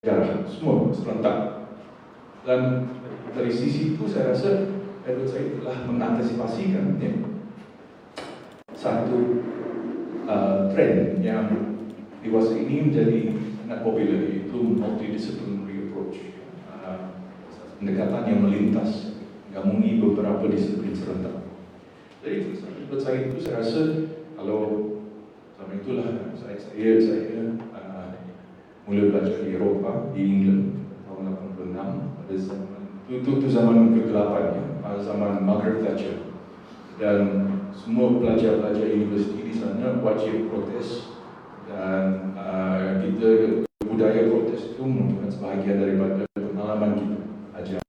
negara, semua serentak. Dan dari sisi itu saya rasa Edward Said telah mengantisipasikan satu trend yang dewasa ini menjadi sangat popular, yaitu multidisciplinary approach, pendekatan yang melintas, menggabungi beberapa disiplin serentak. Jadi Edward Said itu saya rasa kalau zaman itulah saya mula belajar di Eropah, di England tahun 86, pada zaman itu zaman ke-8 ya, zaman Margaret Thatcher, dan semua pelajar-pelajar universiti di sana wajib protes, dan kita budaya protes itu merupakan sebahagian daripada pengalaman kita ajar.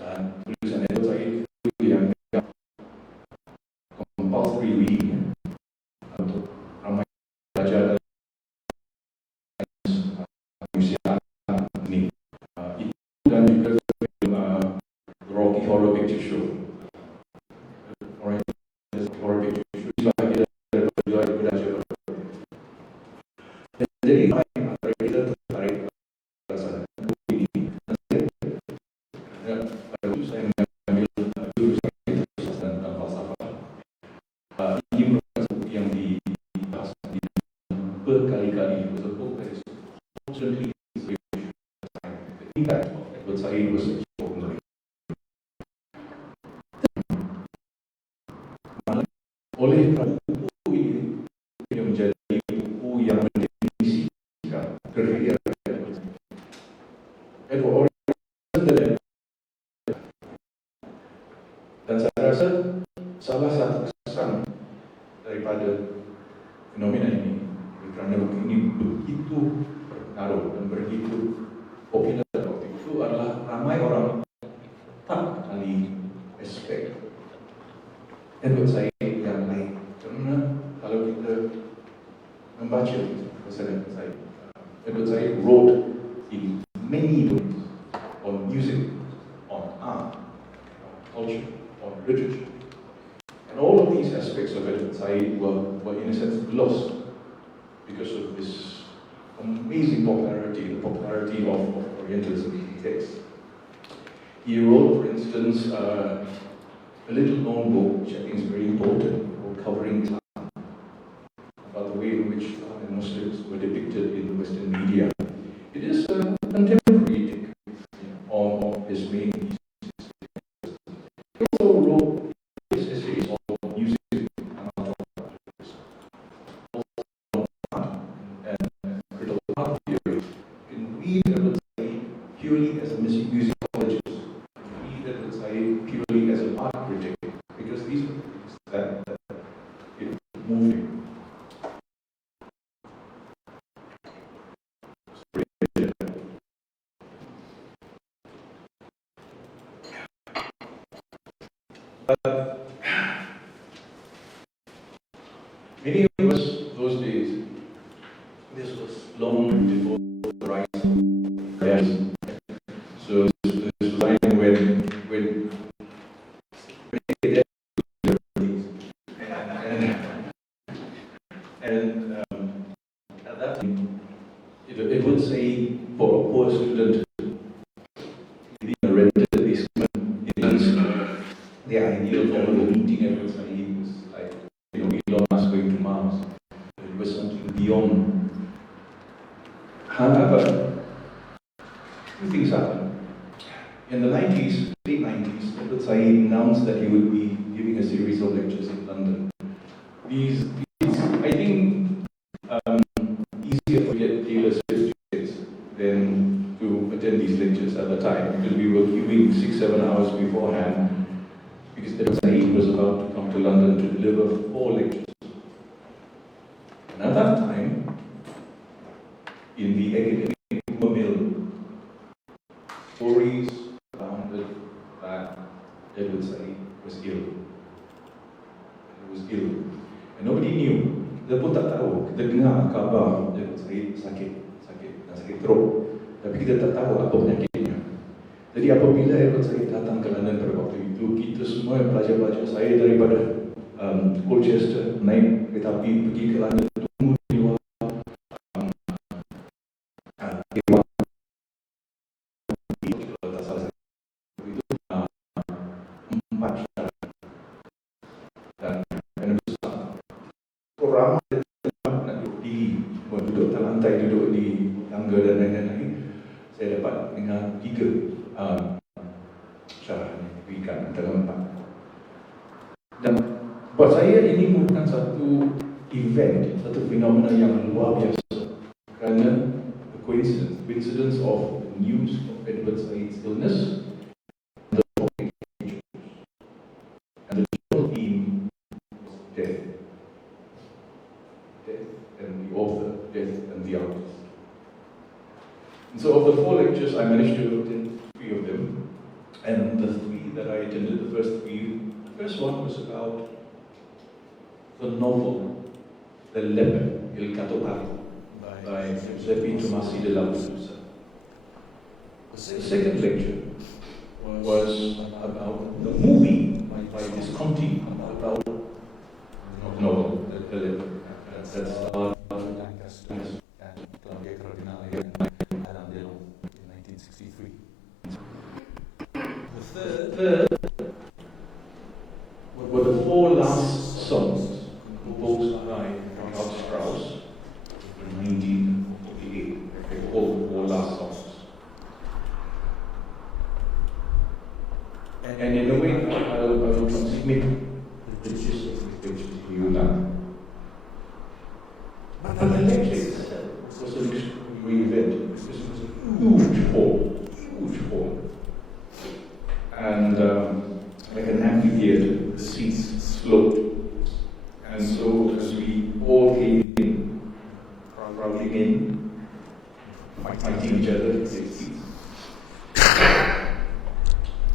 Dan tulisan Edward Said itu yang compulsory reading untuk ramai pelajar ini. Itu dan juga Rocky Horror Picture Show. Horror Picture Show sebahagian daripada belajar. Jadi antara kita tertarik pada sana ini, saya mengambil jurusan dan falsafah. Ini merupakan buku yang dibahas berkali-kali. It was a book that is constantly the impact of Edward Said was extraordinary. Oleh kerana buku ini menjadi buku yang mendefinisikan kerjaya Edward Said, dan saya rasa salah satu kesan daripada fenomena ini, kerana buku ini begitu berpengaruh dan begitu popular waktu itu, adalah ramai orang tak kenali aspek Edward Said yang lain. Kerana kalau kita membaca Edward Said, Edward Said wrote in many ways on music, on art, on culture, on literature. And all of these aspects of Edward Said were in a sense lost because of this amazing popularity, the popularity of Orientalism text. He wrote, for instance, a little known book, which I think is very important, called Covering Islam, about the way in which Islam and Muslims were depicted in the Western media. It is a contemporary take on his main thesis. He also wrote his essays on music and art and critical art theory. You can read Edward Said purely as a musicologist, read Edward Said purely as an art critic, because these are things that move him. Many of us those days, this was long before the rise of Legasi. So this was time when and at that time, it would say for a poor student living in a rented basement, the ideal for the meeting Edward Said was like, Elon Musk going to Mars. It was something beyond. However, two things happened. In the 90s, late 90s, Edward Said announced that he would be giving a series of lectures in London. These I think, easier to get Taylor Swift tickets than to attend these lectures at the time, because we were queuing 6-7 hours beforehand, because Edward Said was about to come to London to deliver 4 lectures. And at that time, in the academic mill, stories abounded that Edward Said was ill. He was ill. And nobody knew. Kita pun tak tahu. Kita dengar khabar Edward Said sakit teruk. Tapi kita tak tahu apa penyakitnya. Jadi apabila Edward Said datang ke London pada waktu itu, kita semua pelajar-pelajar saya daripada Colchester naik kereta api pergi ke London, tunggu di luar tangga dan lain-lain, saya dapat dengar 3 syarahan yang diberikan antara 4. Dan buat saya ini merupakan satu event, satu fenomena yang luar biasa, kerana the coincidence of the news of Edward Said's illness and the topic and the general theme was death. Death and the author, death and the artist. And so of the 4 lectures, I managed to attend 3 of them. And the 3 that I attended, the first one was about the novel The Leper, Il Gattopardo, by Giuseppe Tomasi de Lampedusa. The second lecture was about the movie by Visconti about the novel, The Leper. That starred in 1963. The third were the 4 last songs composed by Karl Strauss in 1948. They were called the 4 last songs. And in a way, I will transmit the gist of the picture to you now. But the lecture itself was an extraordinary event. This was a huge hall. And like an amphitheater, the seats sloped. And so as we all came in, crowding in, fighting each other to take seats,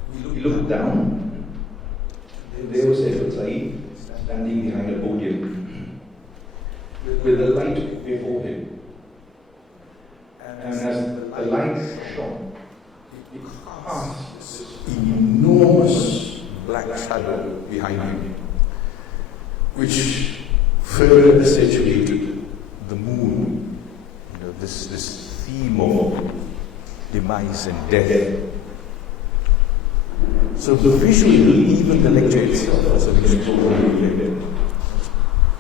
we looked down. There was Edward Said standing behind a podium with a light before him. And as the light shone, it cast this enormous black shadow behind him, which further accentuated the moon, this theme of demise and death. So visually, even the lecture itself was an extraordinary event.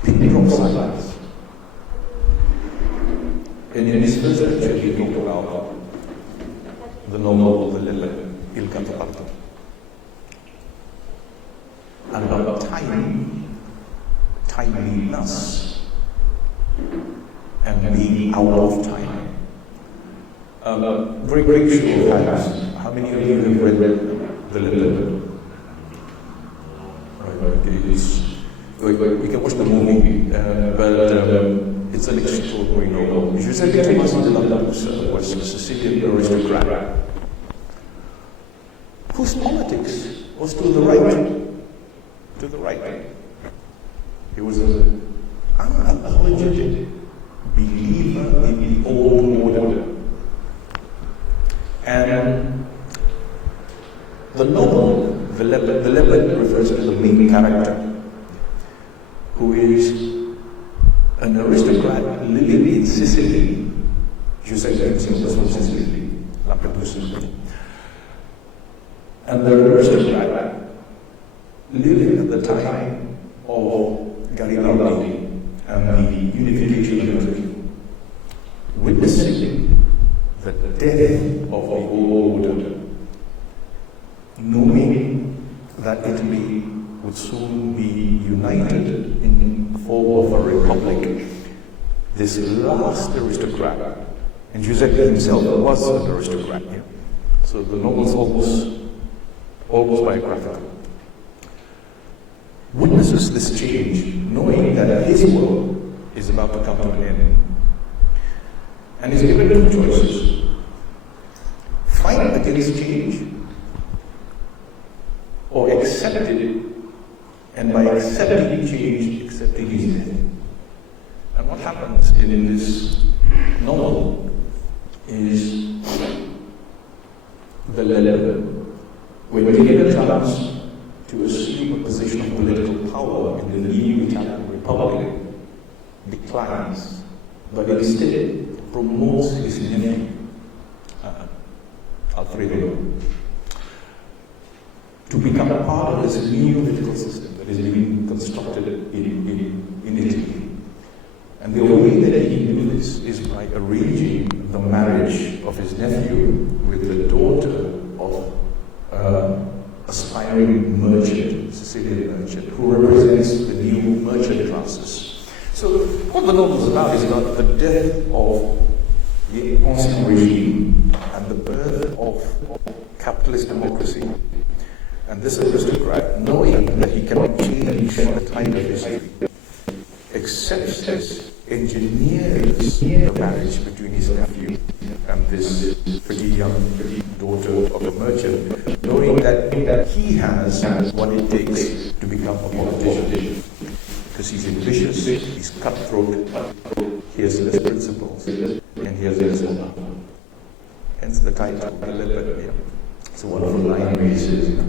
Picnic of silence. And in his first lecture, he talked about the novel of the leper, Il Gattopardo, and about time, timeliness, and being out of time. Very quick show of hands. How many of you have read The Leper? We can watch the movie, but it's an extraordinary novel. Giuseppe Tomasi de Lampedusa was a Sicilian aristocrat whose politics was to the right. To the right. He was an unapologetic believer in the old order. And the novel, the leper refers to the main character, who is an aristocrat living in Sicily. Giuseppe himself was from Sicily, Lampedusa. And the aristocrat living at the time of Garibaldi and the unification of Italy, witnessing the death of the old order, knowing that Italy would soon be united in form of a republic. This last aristocrat, and Giuseppe himself was an aristocrat, so the novel's almost biographical, witnesses this change, knowing that his world is about to come to an end, and is given 2 choices: fight against change, or accept it, and by accepting change, accepting his death. And what happens in this novel is the leper, when he gets a chance to assume a position of political power in the new Italian Republic, declines, but instead promotes his nephew, Alfredo, to become a part of this new political system that is being constructed in Italy. And the only way that he can do this is by arranging the marriage of his nephew with the daughter of aspiring merchant, Sicilian merchant, who represents the new merchant classes. So what the novel is about the death of the ancien regime and the birth of capitalist democracy. And this aristocrat, knowing that he cannot change the tide of history, accepts this, engineers the marriage between his nephew and this pretty young daughter of a merchant, knowing that he has what it takes to become a politician. Because he's ambitious, he's cutthroat, he has less principles, and he has less honor. Hence the title, The Leopard. It's a wonderful line where he says,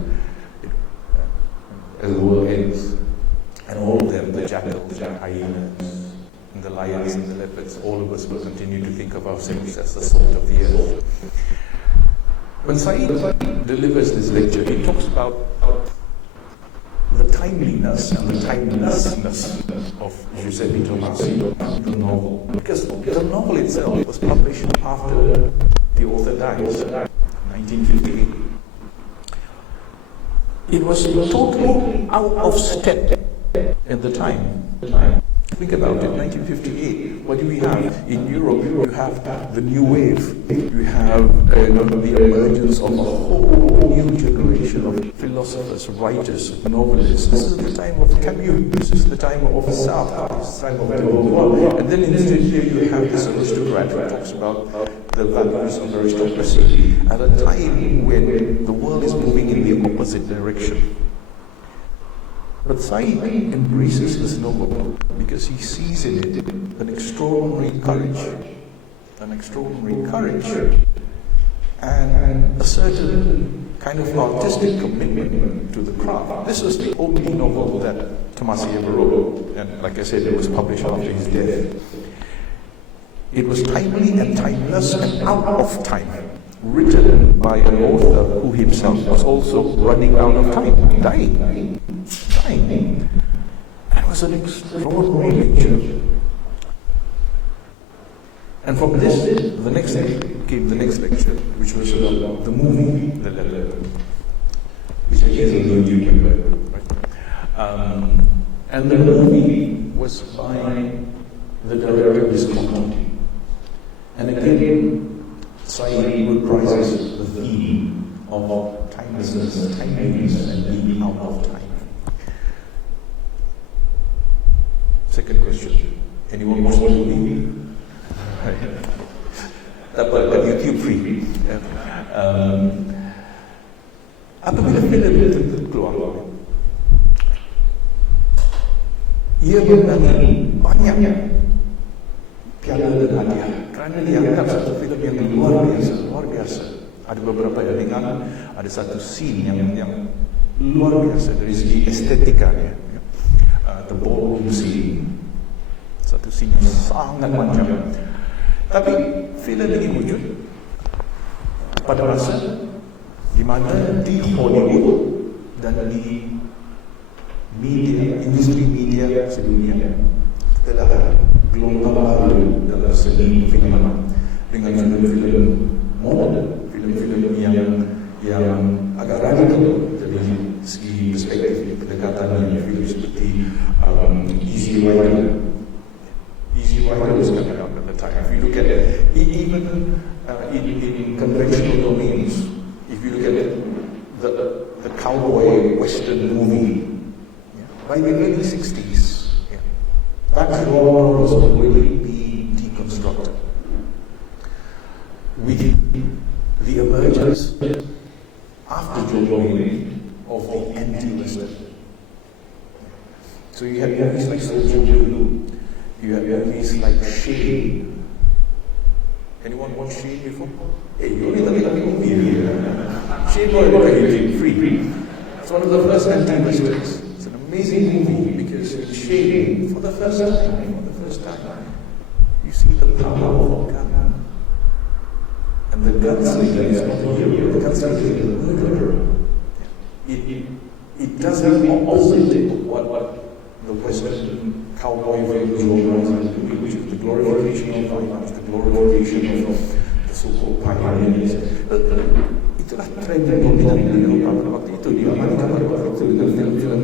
as the world ends, and all of them, the jackals, the hyenas, and the lions and the leopards, all of us will continue to think of ourselves as the salt of the earth. When Said delivers this lecture, he talks about the timeliness and the timelessness of Giuseppe Tomasi, the novel. Because the novel itself was published after the author dies, 1958. It was totally out of step at the time. Think about it, 1958, what do we have? In Europe, you have the new wave. You have the emergence of a whole new generation of philosophers, writers, novelists. This is the time of Camus. This is the time of Sartre. This is the time of Deleuze. And then instead here you have this aristocrat who talks about the values of aristocracy at a time when the world is moving in the opposite direction. But Said embraces this novel because he sees in it an extraordinary courage and a certain kind of artistic commitment to the craft. This was the only novel that Tomasi ever wrote, and like I said, it was published after his death. It was timely and timeless and out of time, written by an author who himself was also running out of time, dying. It was an extraordinary lecture. And from this, the next day came the next lecture, which was about the movie, The Leopard, which again is on YouTube. Right? And the movie was by the director Visconti. And again, Said reprises the theme of timelessness, timeliness, and being out of time. Second question. Anyone watch the movie? Dapat YouTube free. Apabila filem itu keluar, ia menang banyak piala dan hadiah kerana dianggap satu filem yang luar biasa. Ada beberapa adegan, ada satu scene yang luar biasa dari segi estetikanya. The ballroom scene, satu scene yang sangat panjang. Tapi filem ini wujud pada masa di mana di Hollywood dan di media, industri media sedunia telah gelombang baru dalam seni filman dengan filem-filem modern, filem-filem yang agak radikal dari segi perspektif pendekatan film seperti Easy Rider was coming out at the time. If you look at it, even in conventional domains, if you look at it, the cowboy western movie, by the early 60s, that genre was already being deconstructed. With the emergence after JANUARI of the anti-Western. So you have movies like Soldier Blue, you have movies like Shade. Anyone watch Shade before? Hey, you only look at the movie here. Shade was free. It's one of the first anti-Westerns. It's an amazing movie because in Shade, for the first time, you see the power of a gun. And the gunslinger is not a hero, the gunslinger is a murderer. It does the opposite of what the Western cowboy films are doing, which is the glorification of violence, the glorification of the so-called pious trend yang dominan di Eropah pada waktu itu diamankan pada waktu itu dengan film-film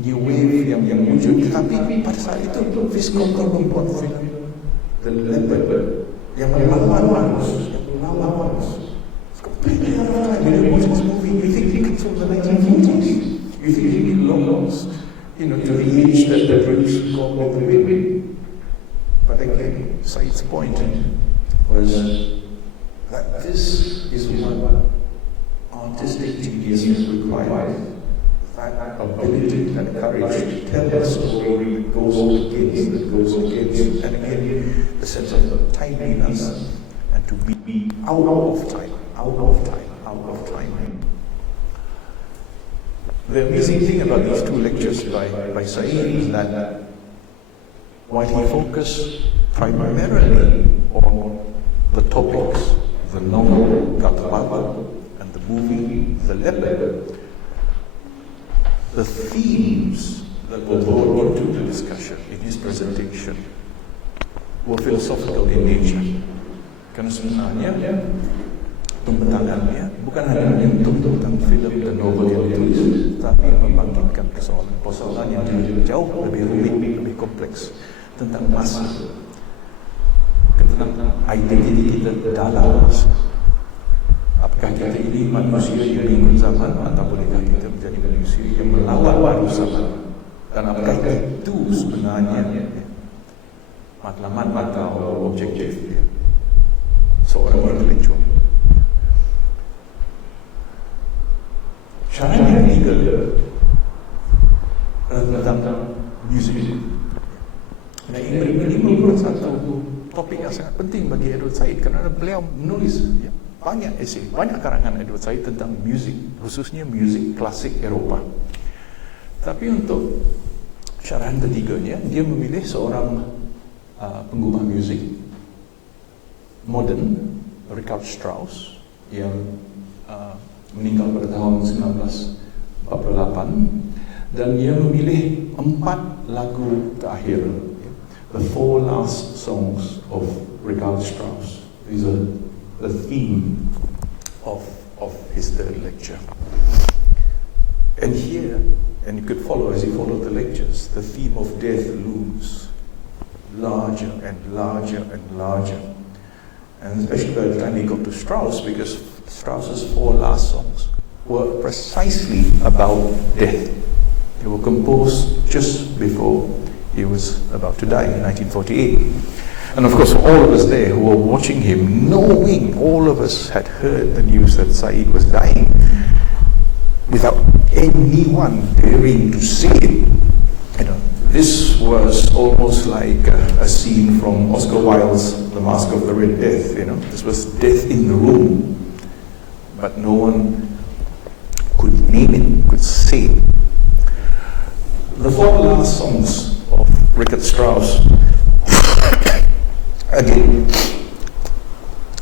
New Wave yang muncul. Tapi pada saat itu Visconti membuat film The Leopard yang melawan completely out of time. When you watch this movie, you think it comes from the 1940s. You think it belongs, to the age that the British got with the wind. But again, Said's point was that this is what artistic genius requires. That ability and courage to tell a story that goes against, and again, the sense of timeliness, and to be out of time. The amazing thing about these two lectures by Said is that while he focused primarily on the topics, the novel, Gatbaba, and the movie, The Leopard, the themes that were brought into the discussion in his presentation were philosophical in nature. Karena sebenarnya pembentangannya bukan hanya menyentuh tentang film dan novel yang ditulis, tapi membangkitkan persoalan yang jauh lebih rumit, lebih kompleks tentang masa, tentang identiti kita dalam masa. Apakah kita ini manusia yang mengikut zaman, atau bolehkah kita menjadi manusia yang melawan arus zaman? Dan apakah itu sebenarnya matlamat atau objektif seorang intelektual? Syarat yang ketiga tentang music. Nah, ini merupakan satu topik yang sangat penting bagi Edward Said kerana beliau menulis banyak esei, banyak karangan Edward Said tentang music, khususnya music klasik Eropah. Tapi untuk syarahan ketiganya, dia memilih seorang penggubah music modern, Richard Strauss, yang meninggal pada tahun 1948, dan dia memilih 4 lagu terakhir, the 4 last songs of Richard Strauss. These are the theme of his third lecture. And here, and you could follow as you followed the lectures, the theme of death looms larger and larger and larger. And especially by the time he got to Strauss, because Strauss's 4 last songs were precisely about death. They were composed just before he was about to die in 1948. And of course, all of us there who were watching him, knowing all of us had heard the news that Said was dying, without anyone daring to say it. This was almost like a scene from Oscar Wilde's The Mask of the Red Death. This was death in the room, but no one could name it, could say it. The 4 last songs of Richard Strauss, again,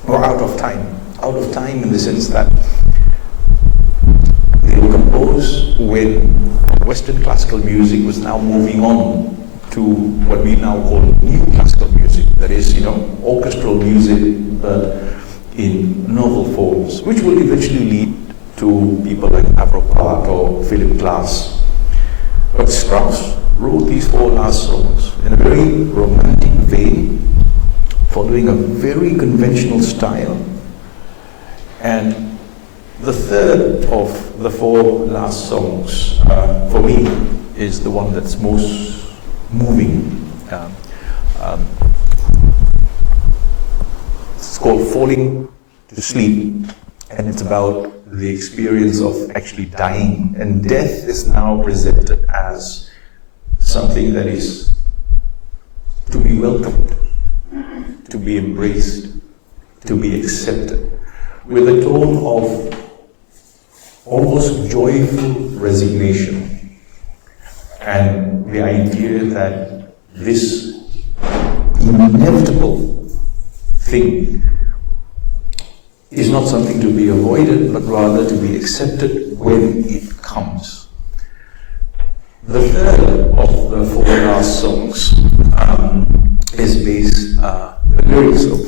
were out of time. Out of time in the sense that they were composed when Western classical music was now moving on to what we now call new classical music. That is, orchestral music, but in novel forms, which will eventually lead to people like Avro Part or Philip Glass. But Strauss wrote these 4 last songs in a very romantic vein, following a very conventional style. And the third of the 4 last songs, for me, is the one that's most moving. It's called Falling to Sleep, and it's about the experience of actually dying. And death is now presented as something that is to be welcomed, to be embraced, to be accepted, with a tone of almost joyful resignation, and the idea that this inevitable thing is not something to be avoided, but rather to be accepted when it comes. The third of the 4 last songs is based, the lyrics of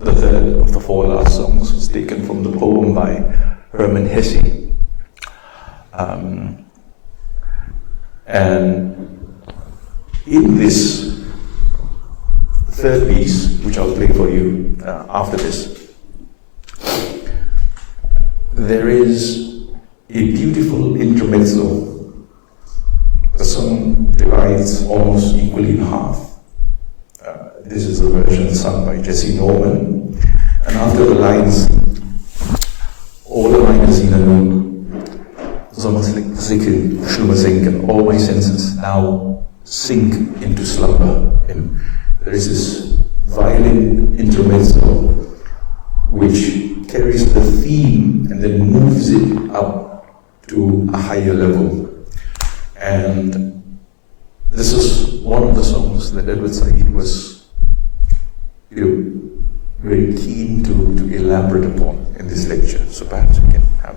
the third of the 4 last songs is taken from the poem by by Hermann Hesse. And in this third piece, which I'll play for you after this, there is a beautiful intermezzo. The song divides almost equally in half. This is the version sung by Jesse Norman. And after the lines, alle meine Sinnen, sommerslicken, Schlummer sinken, all my senses now sink into slumber. And there is this violin intermezzo which carries the theme and then moves it up to a higher level. And this is one of the songs that Edward Said was very keen to elaborate upon in this lecture. So perhaps we can have.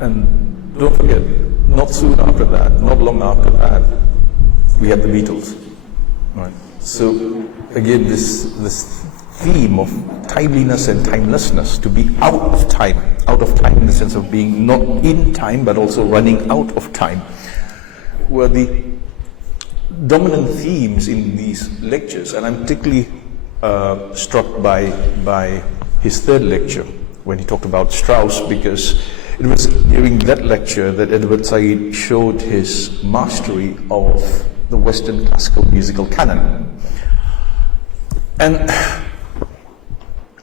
And don't forget, not soon after that, not long after that, we had the Beatles. Right. So again, this theme of timeliness and timelessness, to be out of time in the sense of being not in time but also running out of time, were the dominant themes in these lectures. And I'm particularly struck by his third lecture when he talked about Strauss, because it was during that lecture that Edward Said showed his mastery of the Western classical musical canon. And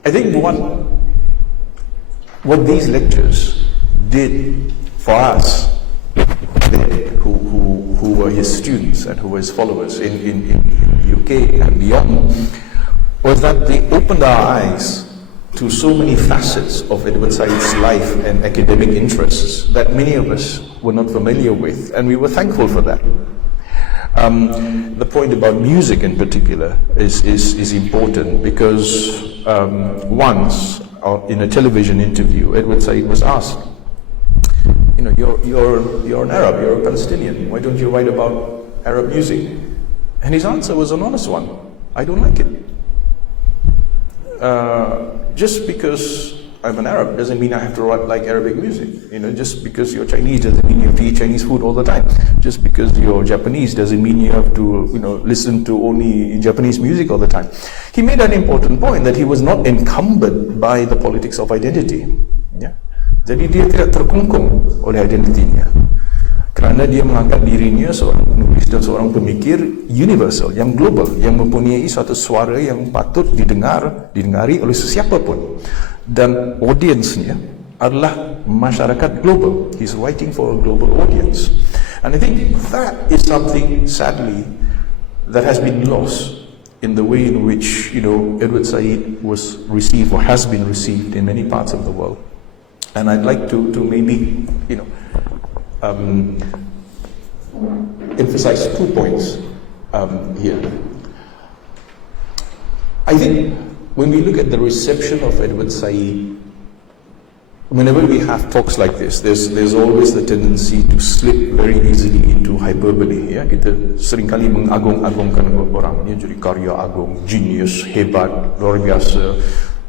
I think what these lectures did for us, who were his students and who were his followers in the UK and beyond, was that they opened our eyes to so many facets of Edward Said's life and academic interests that many of us were not familiar with, and we were thankful for that. The point about music in particular is important, because once in a television interview, Edward Said was asked, you're an Arab, you're a Palestinian, why don't you write about Arab music? And his answer was an honest one: I don't like it. Just because I'm an Arab doesn't mean I have to like Arabic music. Just because you're Chinese doesn't mean you have to eat Chinese food all the time. Just because you're Japanese doesn't mean you have to, listen to only Japanese music all the time. He made an important point that he was not encumbered by the politics of identity. Yeah? Jadi dia tidak terkungkung oleh identitinya, kerana dia menganggap dirinya seorang penulis dan seorang pemikir universal, yang global, yang mempunyai suatu suara yang patut didengari oleh sesiapa pun, dan audiensnya adalah masyarakat global. He's writing for a global audience, and I think that is something, sadly, that has been lost in the way in which Edward Said was received or has been received in many parts of the world. And I'd like to maybe emphasize 2 points here. I think when we look at the reception of Edward Said, whenever we have talks like this, there's always the tendency to slip very easily into hyperbole. Ya, kita seringkali mengagung-agungkan orang, dia jadi karya agung, genius, hebat, luar biasa,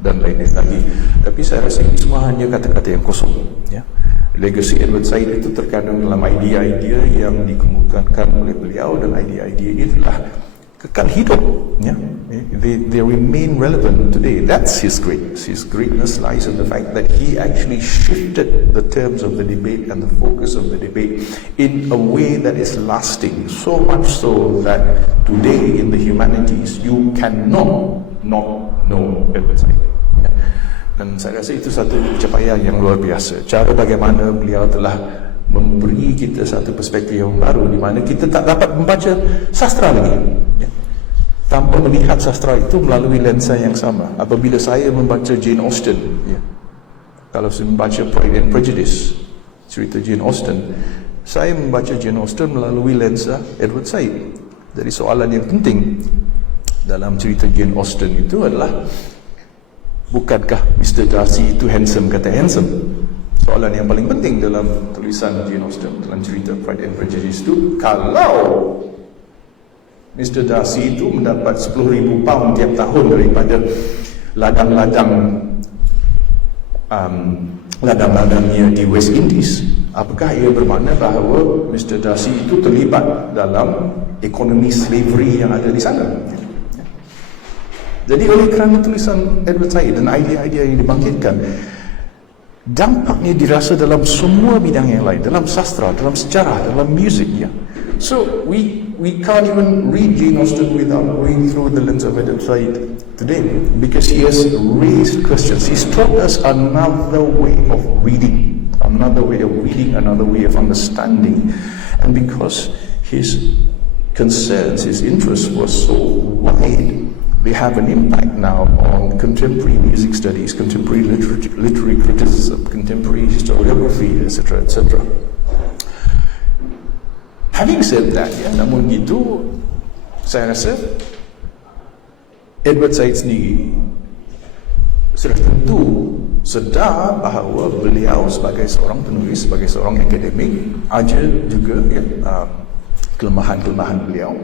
dan lain-lain lagi. Tapi saya rasa ini semua hanya kata-kata yang kosong. Ya. Legasi Edward Said itu terkandung dalam idea-idea yang dikemukakan oleh beliau, dan idea-idea ini telah kekal hidup. Ya. They remain relevant today. That's his greatness. His greatness lies in the fact that he actually shifted the terms of the debate and the focus of the debate in a way that is lasting. So much so that today in the humanities you cannot not know Edward Said. Ya. Dan saya rasa itu satu pencapaian yang luar biasa. Cara bagaimana beliau telah memberi kita satu perspektif yang baru, di mana kita tak dapat membaca sastra lagi. Ya. Tanpa melihat sastra itu melalui lensa yang sama. Apabila saya membaca Jane Austen, ya, kalau saya membaca Pride and Prejudice, cerita Jane Austen, saya membaca Jane Austen melalui lensa Edward Said. Jadi soalan yang penting dalam cerita Jane Austen itu adalah, bukankah Mr. Darcy itu handsome kata handsome? Soalan yang paling penting dalam tulisan Jane Austen, dalam cerita Pride and Prejudice itu, kalau Mr. Darcy itu mendapat 10,000 pound tiap tahun daripada ladang-ladangnya di West Indies, apakah ia bermakna bahawa Mr. Darcy itu terlibat dalam ekonomi slavery yang ada di sana? Jadi oleh kerana tulisan Edward Said dan idea-idea yang dibangkitkan, dampaknya dirasa dalam semua bidang yang lain, dalam sastra, dalam sejarah, dalam muzik. Ya. So we can't even read Jane Austen without going through the lens of Edward Said today, because he has raised questions. He's taught us another way of reading, another way of understanding, and because his concerns, his interests were so wide, they have an impact now on contemporary music studies, contemporary literary criticism, contemporary historiography, etc., etc. Having said that, ya, namun itu, saya rasa Edward Said sendiri sudah tentu sedar bahawa beliau sebagai seorang penulis, sebagai seorang akademik, ada juga kelemahan-kelemahan beliau,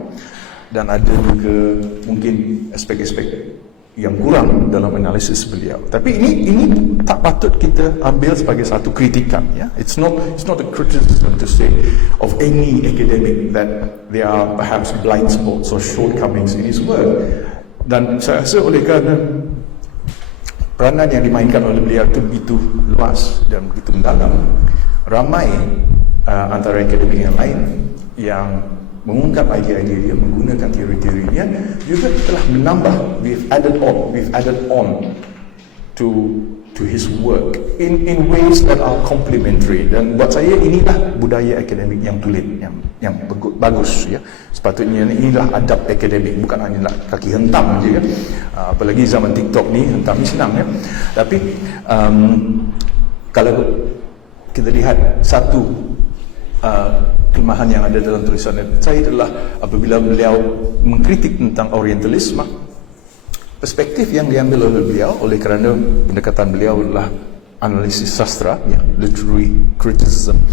dan ada juga mungkin aspek-aspek yang kurang dalam analisis beliau. Tapi ini tak patut kita ambil sebagai satu kritikan, ya. It's not a criticism to say of any academic that there are perhaps blind spots or shortcomings in his work. Dan saya rasa oleh kerana peranan yang dimainkan oleh beliau itu begitu luas dan begitu mendalam, ramai antara akademik yang lain yang mengungkap idea-idea dia, menggunakan teori-teorinya, juga telah menambah, we've added on to his work in ways that are complementary. Dan buat saya inilah budaya akademik yang pelik, yang bagus, ya. Sepatutnya inilah adab akademik, bukan hanya nak kaki hentam je, ya. Apalagi zaman TikTok ni, hentam ni senang, ya. Tapi kalau kita lihat satu kelemahan yang ada dalam tulisan saya adalah apabila beliau mengkritik tentang orientalisme, perspektif yang diambil oleh beliau, oleh kerana pendekatan beliau adalah analisis sastra, ya, literary criticism,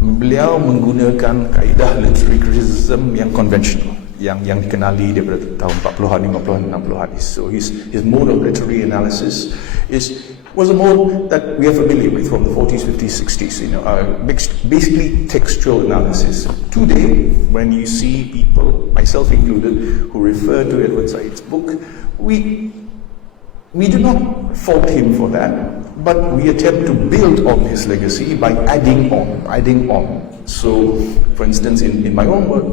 beliau menggunakan kaedah literary criticism yang konvensional, yang dikenali daripada tahun 40-an, 50-an, 60-an. So his mode of literary analysis was a mode that we are familiar with from the 40s, 50s, 60s, basically textual analysis. Today, when you see people, myself included, who refer to Edward Said's book, we do not fault him for that, but we attempt to build on his legacy by adding on. So, for instance, in my own work,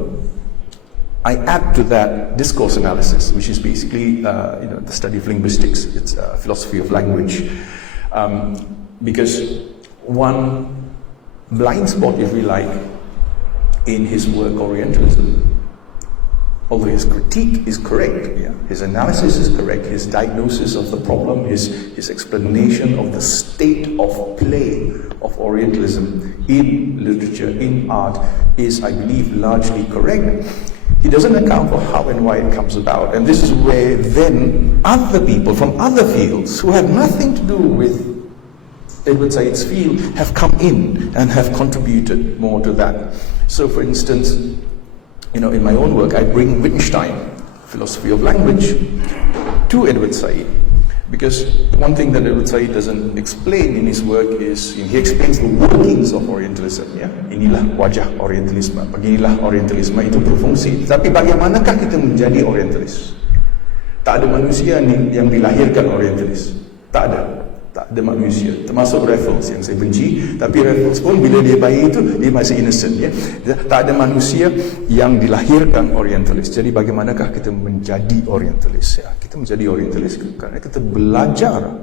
I add to that discourse analysis, which is basically the study of linguistics. It's a philosophy of language, because one blind spot, if we like, in his work Orientalism, although his critique is correct, yeah, his analysis is correct, his diagnosis of the problem, his explanation of the state of play of Orientalism in literature, in art, is, I believe, largely correct. He doesn't account for how and why it comes about. And this is where then other people from other fields who have nothing to do with Edward Said's field have come in and have contributed more to that. So, for instance, in my own work, I bring Wittgenstein, philosophy of language, to Edward Said. Because one thing that Edward Said doesn't explain in his work is, he explains the workings of Orientalism. Ya, inilah wajah Orientalisme, beginilah Orientalisme itu berfungsi. Tapi bagaimanakah kita menjadi Orientalis? Tak ada manusia yang dilahirkan Orientalis. Tak ada manusia, termasuk Raffles yang saya benci. Tapi Raffles pun bila dia bayi itu, dia masih innocent, ya. Tak ada manusia yang dilahirkan Orientalis. Jadi bagaimanakah kita menjadi Orientalis, ya? Kita menjadi Orientalis kerana kita belajar.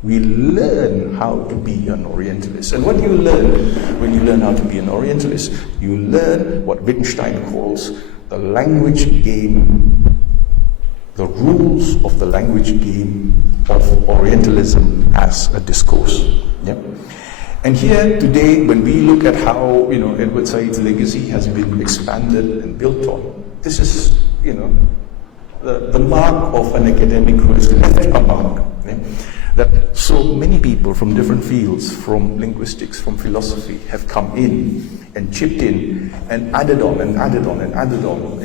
We learn how to be an Orientalist. And what do you learn when you learn how to be an Orientalist? You learn what Wittgenstein calls the language game, the rules of the language game of Orientalism as a discourse. Yeah? And here today, when we look at how Edward Said's legacy has been expanded and built on, this is the mark of an academic who has left a mark. Yeah? That so many people from different fields, from linguistics, from philosophy, have come in and chipped in and added on and added on and added on,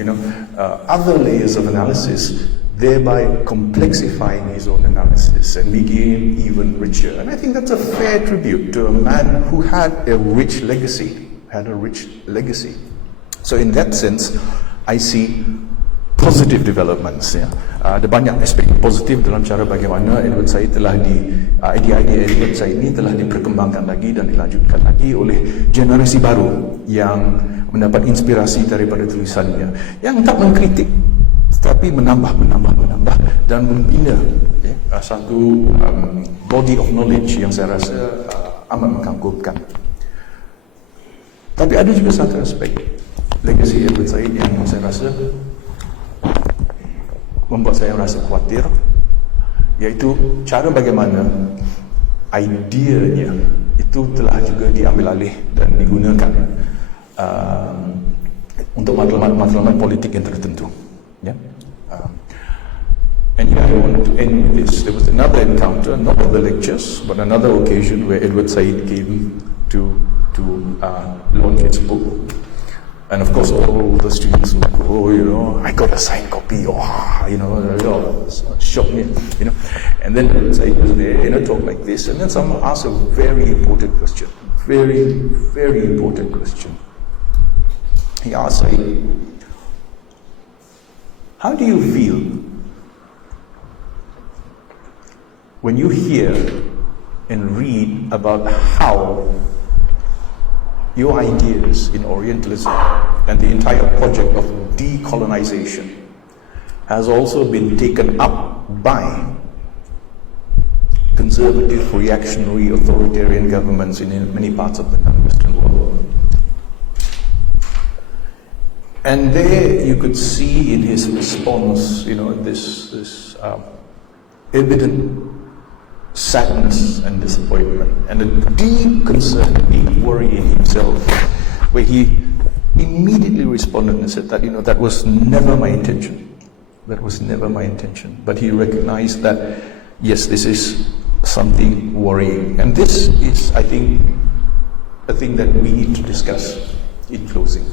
other layers of analysis, thereby complexifying his own analysis and making it even richer. And I think that's a fair tribute to a man who had a rich legacy, So in that sense, I see positive developments. Ya. Ada banyak aspek positif dalam cara bagaimana Edward Said telah idea-idea Edward Said ini telah diperkembangkan lagi dan dilanjutkan lagi oleh generasi baru yang mendapat inspirasi daripada tulisannya, yang tak mengkritik tetapi menambah dan membina satu body of knowledge yang saya rasa amat mengagumkan. Tapi ada juga satu aspek legasi Edward Said yang saya rasa membuat saya rasa khawatir, iaitu cara bagaimana idenya itu telah juga diambil alih dan digunakan untuk matlamat politik yang tertentu. Yeah? And here I want to end with this. There was another encounter, not at the lectures, but another occasion where Edward Said came to launch his book. And of course, all the students would go, I got a signed copy, shocked me, And then Edward Said was there, talk like this. And then someone asked a very important question, very, very important question. He asked, how do you feel when you hear and read about how your ideas in Orientalism and the entire project of decolonization has also been taken up by conservative, reactionary, authoritarian governments in many parts of the non-Western world? And there you could see in his response, this evident sadness and disappointment, and a deep concern, deep worry in himself, where he immediately responded and said that, that was never my intention. That was never my intention. But he recognized that, yes, this is something worrying. And this is, I think, a thing that we need to discuss in closing.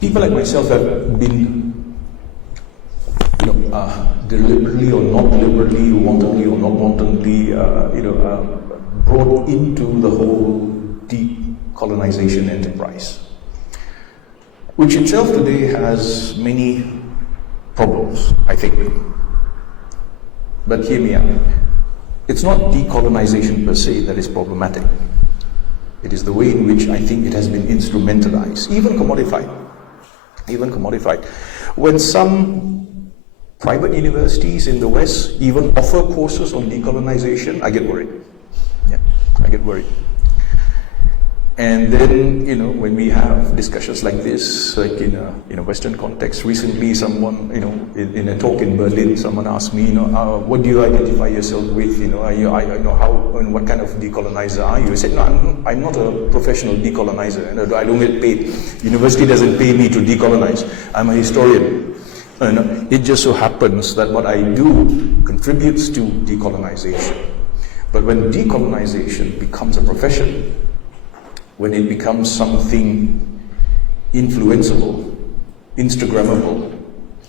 People like myself have been, deliberately or not deliberately, wantonly or not wantonly, brought into the whole decolonization enterprise, which itself today has many problems, I think. But hear me out. It's not decolonization per se that is problematic. It is the way in which I think it has been instrumentalized, even commodified. When some private universities in the West even offer courses on decolonization, I get worried. I get worried. And then, when we have discussions like this, like in a Western context, recently someone, in a talk in Berlin, someone asked me, what do you identify yourself with? What kind of decolonizer are you? I said, no, I'm not a professional decolonizer. I don't get paid. University doesn't pay me to decolonize. I'm a historian. It just so happens that what I do contributes to decolonization. But when decolonization becomes a profession, when it becomes something influenceable, Instagrammable,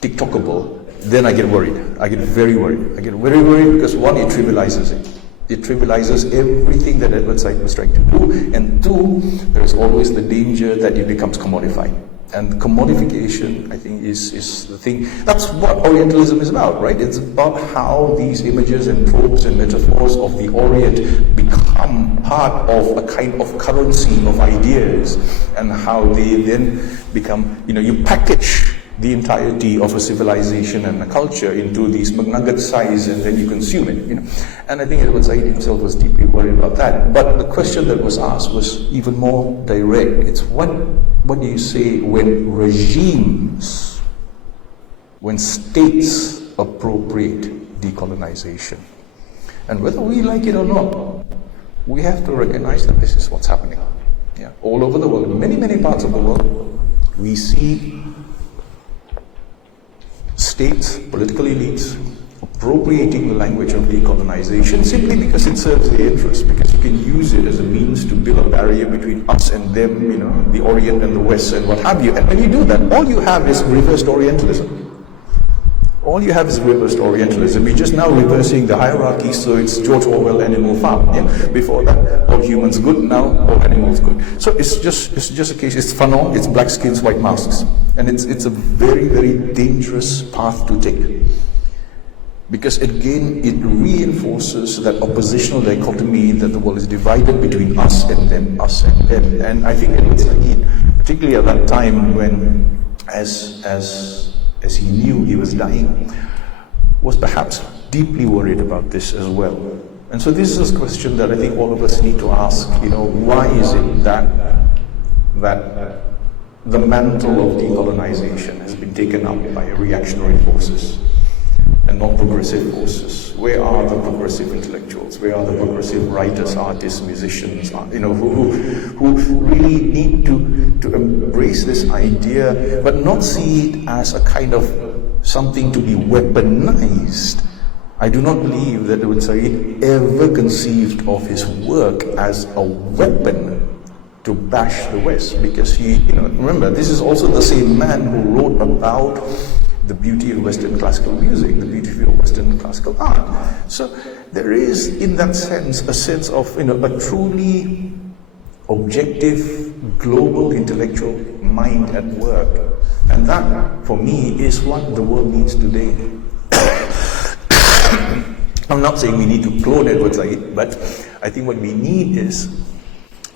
TikTokable, then I get worried. I get very worried. I get very worried because one, it trivializes it. It trivializes everything that Edward Said was trying to do. And two, there is always the danger that it becomes commodified. And commodification, I think, is the thing. That's what Orientalism is about, right? It's about how these images and tropes and metaphors of the Orient become part of a kind of currency of ideas, and how they then become, you package the entirety of a civilization and a culture into these McNugget size, and then you consume it, And I think Edward Said himself was deeply worried about that. But the question that was asked was even more direct. It's what do you say when regimes, when states appropriate decolonization? And whether we like it or not, we have to recognize that this is what's happening. All over the world, many, many parts of the world, we see states, political elites, appropriating the language of decolonization simply because it serves their interest, because you can use it as a means to build a barrier between us and them, the Orient and the West and what have you. And when you do that, all you have is reversed Orientalism. All you have is reversed Orientalism. We're just now reversing the hierarchy, so it's George Orwell, Animal Farm. Before that, all humans good, now all animals good. So it's just a case. It's Fanon, it's black skins, white masks, and it's a very, very dangerous path to take, because again it reinforces that oppositional dichotomy that the world is divided between us and them, us and them. And I think Edward Said, particularly at that time when, as he knew he was dying, was perhaps deeply worried about this as well. And so this is a question that I think all of us need to ask, why is it that the mantle of decolonization has been taken up by reactionary forces? And not progressive forces? Where are the progressive intellectuals? Where are the progressive writers, artists, musicians, who really need to embrace this idea, but not see it as a kind of something to be weaponized? I do not believe that Said ever conceived of his work as a weapon to bash the West, because he, remember, this is also the same man who wrote about the beauty of Western classical music, the beauty of Western classical art. So there is, in that sense, a sense of, a truly objective, global intellectual mind at work. And that, for me, is what the world needs today. I'm not saying we need to clone Edward Said, but I think what we need is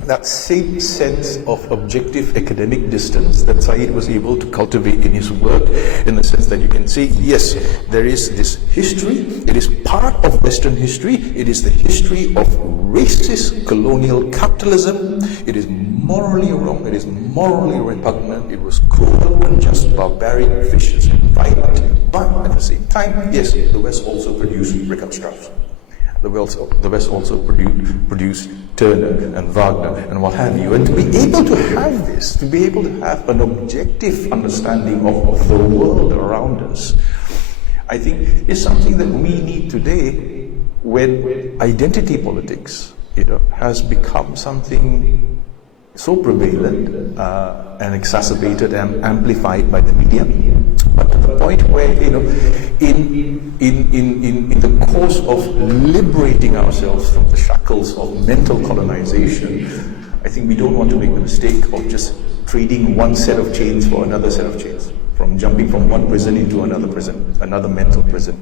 that same sense of objective academic distance that Said was able to cultivate in his work, in the sense that you can say, yes, there is this history, it is part of Western history, it is the history of racist colonial capitalism, it is morally wrong, it is morally repugnant, it was cruel, unjust, barbaric, vicious, and violent. But at the same time, yes, the West also produced Richard Strauss. The West also produced Turner and Wagner and what have you. And to be able to have this, to be able to have an objective understanding of the world around us, I think is something that we need today, when identity politics, has become something so prevalent and exacerbated and amplified by the media. But to the point where, in the course of liberating ourselves from the shackles of mental colonization, I think we don't want to make the mistake of just trading one set of chains for another set of chains, from jumping from one prison into another prison, another mental prison.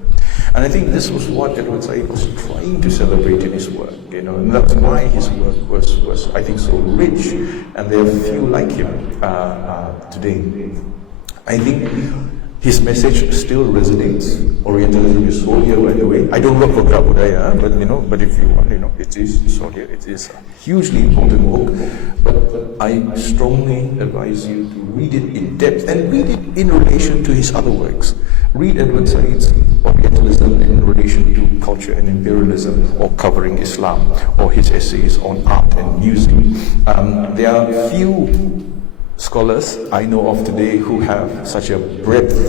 And I think this was what Edward Said was trying to celebrate in his work, and that's why his work was, I think, so rich, and there are few like him today. I think his message still resonates. Orientalism is so here, by the way. I don't work for GERAKBUDAYA, but if you want, it is so here. It is a hugely important book. But I strongly advise you to read it in depth and read it in relation to his other works. Read Edward Said's Orientalism in relation to culture and imperialism, or covering Islam, or his essays on art and music. There are few scholars I know of today who have such a breadth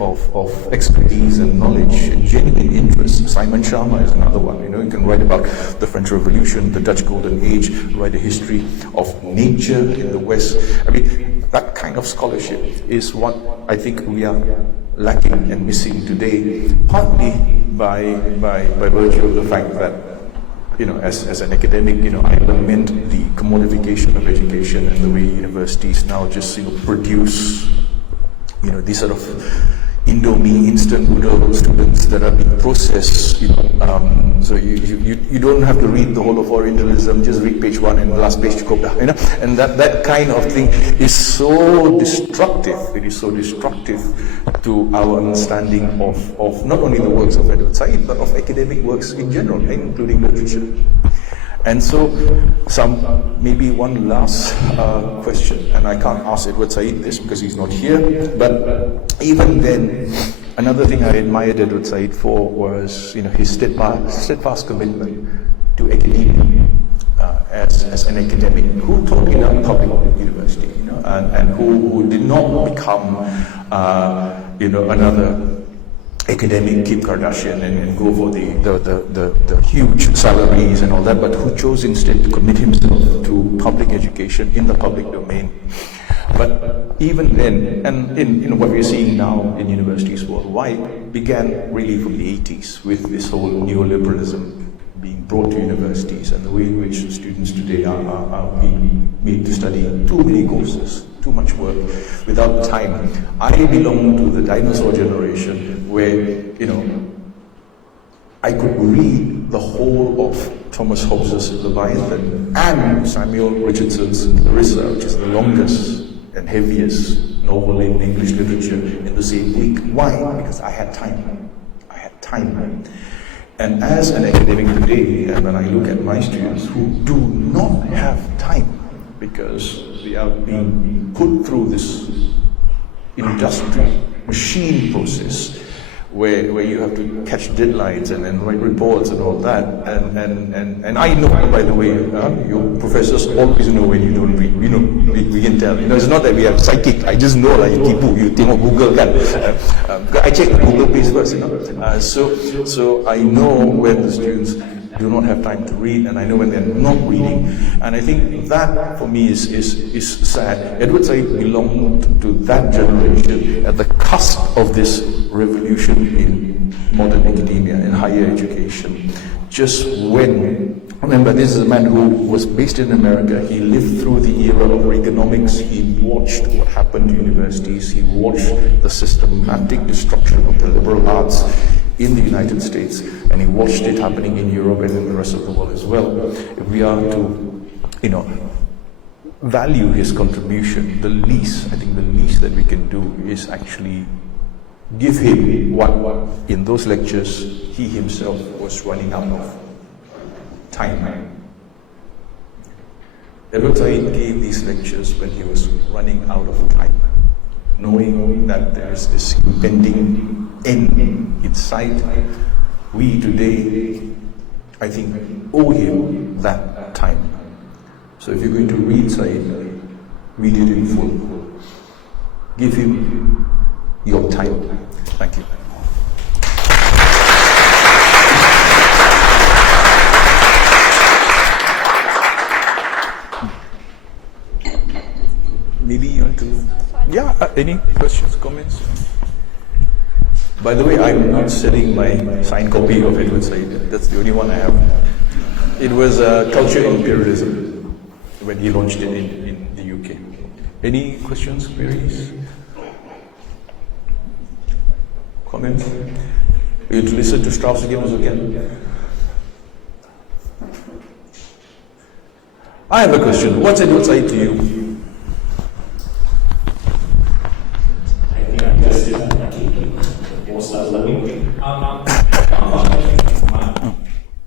of expertise and knowledge and genuine interest. Simon Sharma is another one. You can write about the French Revolution, the Dutch Golden Age, write a history of nature in the West. I mean, that kind of scholarship is what I think we are lacking and missing today, partly by virtue of the fact that, as an academic, I lament the commodification of education and the way universities now just, produce, these sort of Indomie instant noodle students that are being processed, so you don't have to read the whole of Orientalism, just read page 1 and the last page and that kind of thing is so destructive. It is so destructive to our understanding of not only the works of Edward Said, but of academic works in general, including literature. And so, maybe one last question, and I can't ask Edward Said this because he's not here, but even then, another thing I admired Edward Said for was, his steadfast commitment to academia, as an academic who taught in a public university, and who did not become, another academic Kim Kardashian and go for the huge salaries and all that, but who chose instead to commit himself to public education in the public domain. But even then, and in what we're seeing now in universities worldwide, began really from the 80s with this whole neoliberalism being brought to universities, and the way in which students today are being made to study too many courses, too much work, without time. I belong to the dinosaur generation where, I could read the whole of Thomas Hobbes's Leviathan and Samuel Richardson's Clarissa, which is the longest and heaviest novel in English literature, in the same week. Why? Because I had time. And as an academic today, and when I look at my students who do not have time because they are being put through this industrial machine process where you have to catch deadlines and write reports and all that. And I know, by the way, your professors always know when you don't read. You know, we can tell. You know, it's not that we are psychic. I just know like you tengok Google kan. I check the Google page first. You know, so I know when the students do not have time to read, and I know when they're not reading. And I think that for me is sad. Edward Said belonged to that generation at the cusp of this revolution in modern academia and higher education. Just when, remember, this is a man who was based in America. He lived through the era of Reaganomics. He watched what happened to universities. He watched the systematic destruction of the liberal arts in the United States, and he watched it happening in Europe and in the rest of the world as well. If we are to, you know, value his contribution, I think the least that we can do is actually give him what in those lectures he himself was running out of time. Edward Said gave these lectures when he was running out of time, knowing that there is this impending end in sight. We today, I think, owe him that time. So if you're going to read Said, read it in full. Give him your time. Thank you. Maybe you want to... Yeah, any questions, comments? By the way, I'm not selling my signed copy of Edward Said. That's the only one I have. It was Culture Imperialism when he launched it in the UK. Any questions, queries? Comments? You to listen to Strauss again or again? I have a question. What's Edward Said to you?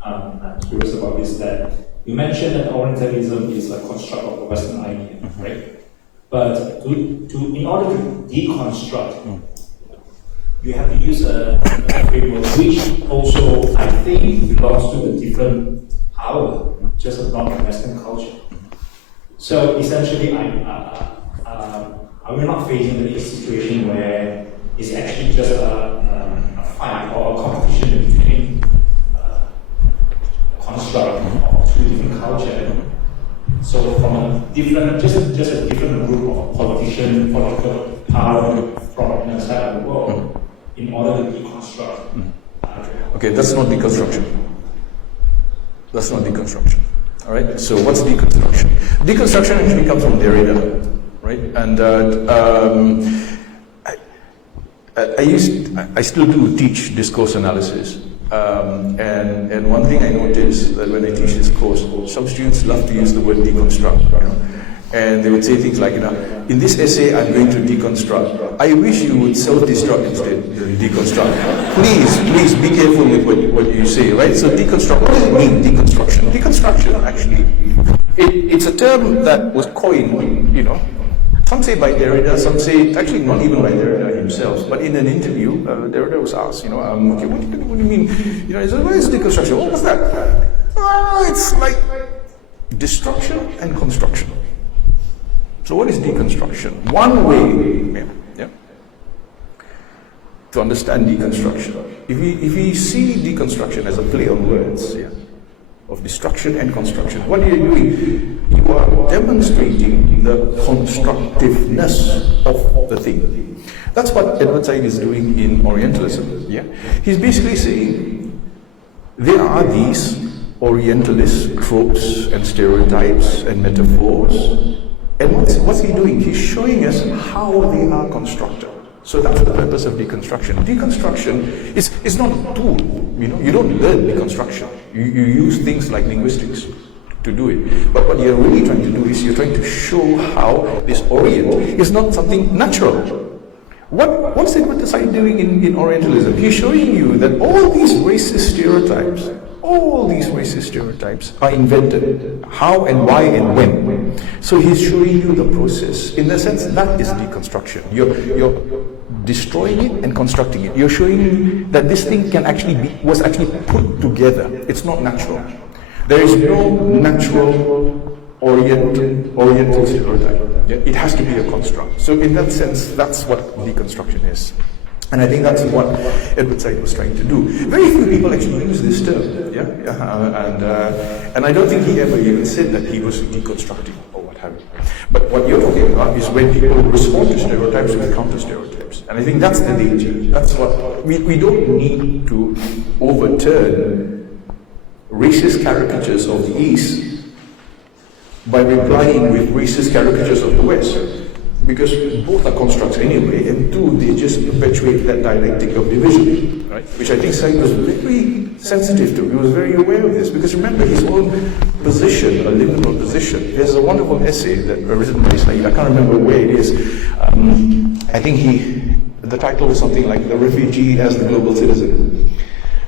I'm curious about this, that you mentioned that Orientalism is a construct of a Western idea, right? But in order to deconstruct, you have to use a framework which also, I think, belongs to a different power, just not Western culture. So essentially, are we not facing a situation where it's actually just a fight or a competition between construct of two different cultures? So from a different, just a different group of politician, political power from the side of the world, in order to deconstruct. Okay, that's not deconstruction. That's not deconstruction. All right. So what's deconstruction? Deconstruction actually comes from Derrida, right? And I still do teach discourse analysis, and one thing I noticed that when I teach this course, some students love to use the word deconstruct, you know, and they would say things like, you know, in this essay I'm going to deconstruct. I wish you would self-destruct instead than deconstruct. Please be careful with what you say, right? So deconstruct, what does it mean, deconstruction? Deconstruction, actually, it's a term that was coined, you know, some say by Derrida, some say, actually not even by Derrida himself, but in an interview, Derrida was asked, you know, okay, what do you mean? You know, he said, what is deconstruction? What was that? It's like destruction and construction. So what is deconstruction? One way to understand deconstruction, if we see deconstruction as a play on words, of destruction and construction, what are you doing? You are demonstrating the constructiveness of the thing. That's what Edward Said is doing in Orientalism. He's basically saying there are these Orientalist tropes and stereotypes and metaphors. And what's he doing? He's showing us how they are constructed. So that's the purpose of deconstruction. Deconstruction is not a tool. You know, you don't learn deconstruction. You use things like linguistics to do it. But what you're really trying to do is you're trying to show how this Orient is not something natural. What's Edward Said doing in Orientalism? He's showing you that all these racist stereotypes are invented. How and why and when. So he's showing you the process. In a sense, that is deconstruction. You're destroying it and constructing it. You're showing me that this thing was actually put together. It's not natural. There is no natural oriental stereotype. Yeah, it has to be a construct. So in that sense, that's what deconstruction is. And I think that's what Edward Said was trying to do. Very few people actually use this term, and I don't think he ever even said that he was deconstructing or what have you. But what you're talking about is when people respond to stereotypes with counter stereotypes. And I think that's the danger. That's what we don't need to overturn racist caricatures of the East by replying with racist caricatures of the West. Because both are constructs anyway, and two, they just perpetuate that dialectic of division, right? Which I think Said was very sensitive to. He was very aware of this, because remember his own position, a liberal position. There's a wonderful essay that written by Said, I can't remember where it is. I think the title was something like "The Refugee as the Global Citizen."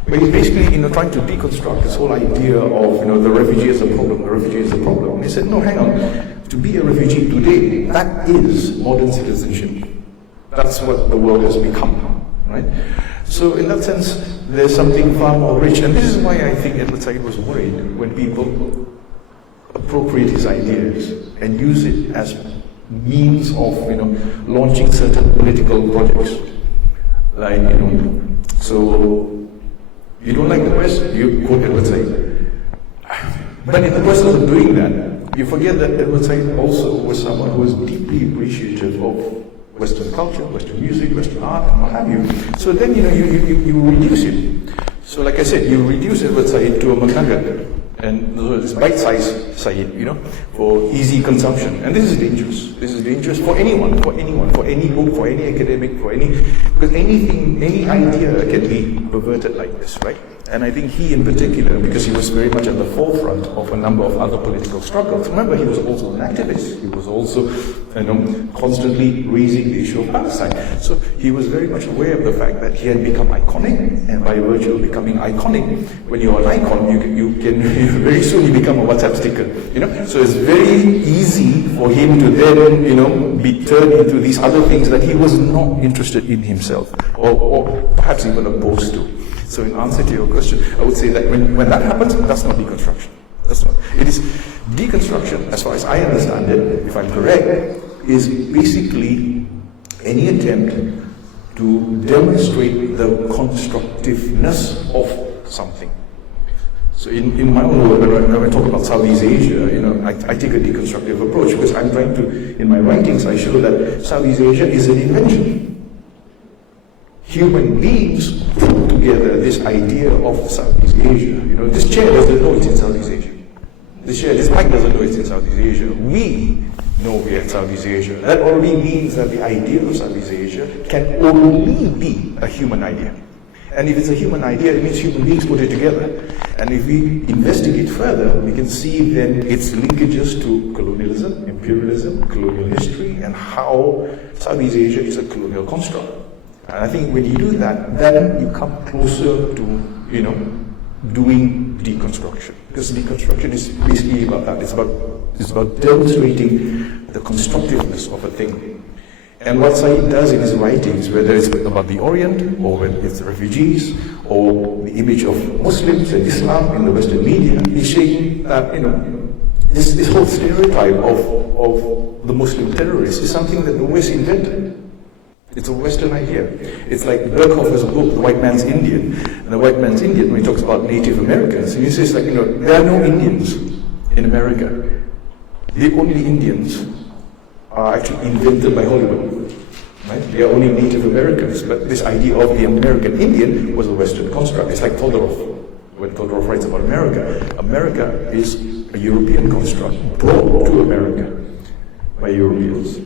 But he's basically, trying to deconstruct this whole idea of, the refugee is a problem, the refugee is a problem. And he said, no, hang on. To be a refugee today, that is modern citizenship. That's what the world has become, right? So in that sense, there's something far more rich. And this is why I think Edward Said was worried when people appropriate his ideas and use it as means of, launching certain political projects. Like, so you don't like the West, you quote Edward Said. But in the process of doing that, you forget that Edward Said also was someone who was deeply appreciative of Western culture, Western music, Western art, and what have you. So then, you reduce it. So like I said, you reduce Edward Said to a McNugget, and this bite-sized Said, for easy consumption. And this is dangerous. This is dangerous for anyone, for any book, for any academic, because any idea can be perverted like this, right? And I think he in particular, because he was very much at the forefront of a number of other political struggles. Remember, he was also an activist. He was also, constantly raising the issue of Palestine. So he was very much aware of the fact that he had become iconic, and by virtue of becoming iconic, when you're an icon, you can very soon you become a WhatsApp sticker. So it's very easy for him to then, be turned into these other things that he was not interested in himself, or perhaps even opposed to. So in answer to your question, I would say that when that happens, that's not deconstruction. That's not. It is deconstruction, as far as I understand it, if I'm correct, is basically any attempt to demonstrate the constructiveness of something. So in my own work, when I talk about Southeast Asia, I take a deconstructive approach, because I'm trying to, in my writings, I show that Southeast Asia is an invention. Human beings put together this idea of Southeast Asia. This chair doesn't know it's in Southeast Asia. This mic doesn't know it's in Southeast Asia. We know we're in Southeast Asia. That already means that the idea of Southeast Asia can only be a human idea. And if it's a human idea, it means human beings put it together. And if we investigate further, we can see then its linkages to colonialism, imperialism, colonial history, and how Southeast Asia is a colonial construct. And I think when you do that, then you come closer to, doing deconstruction. Because deconstruction is basically about that. It's about demonstrating the constructiveness of a thing. And what Said does in his writings, whether it's about the Orient, or whether it's refugees, or the image of Muslims and Islam in the Western media, he's showing that, this whole stereotype of the Muslim terrorist is something that the West invented. It's a Western idea. It's like Berkhofer's book, The White Man's Indian. And The White Man's Indian, when he talks about Native Americans, he says there are no Indians in America. The only Indians are actually invented by Hollywood. Right? They are only Native Americans. But this idea of the American Indian was a Western construct. It's like Todorov. When Todorov writes about America is a European construct brought to America by Europeans.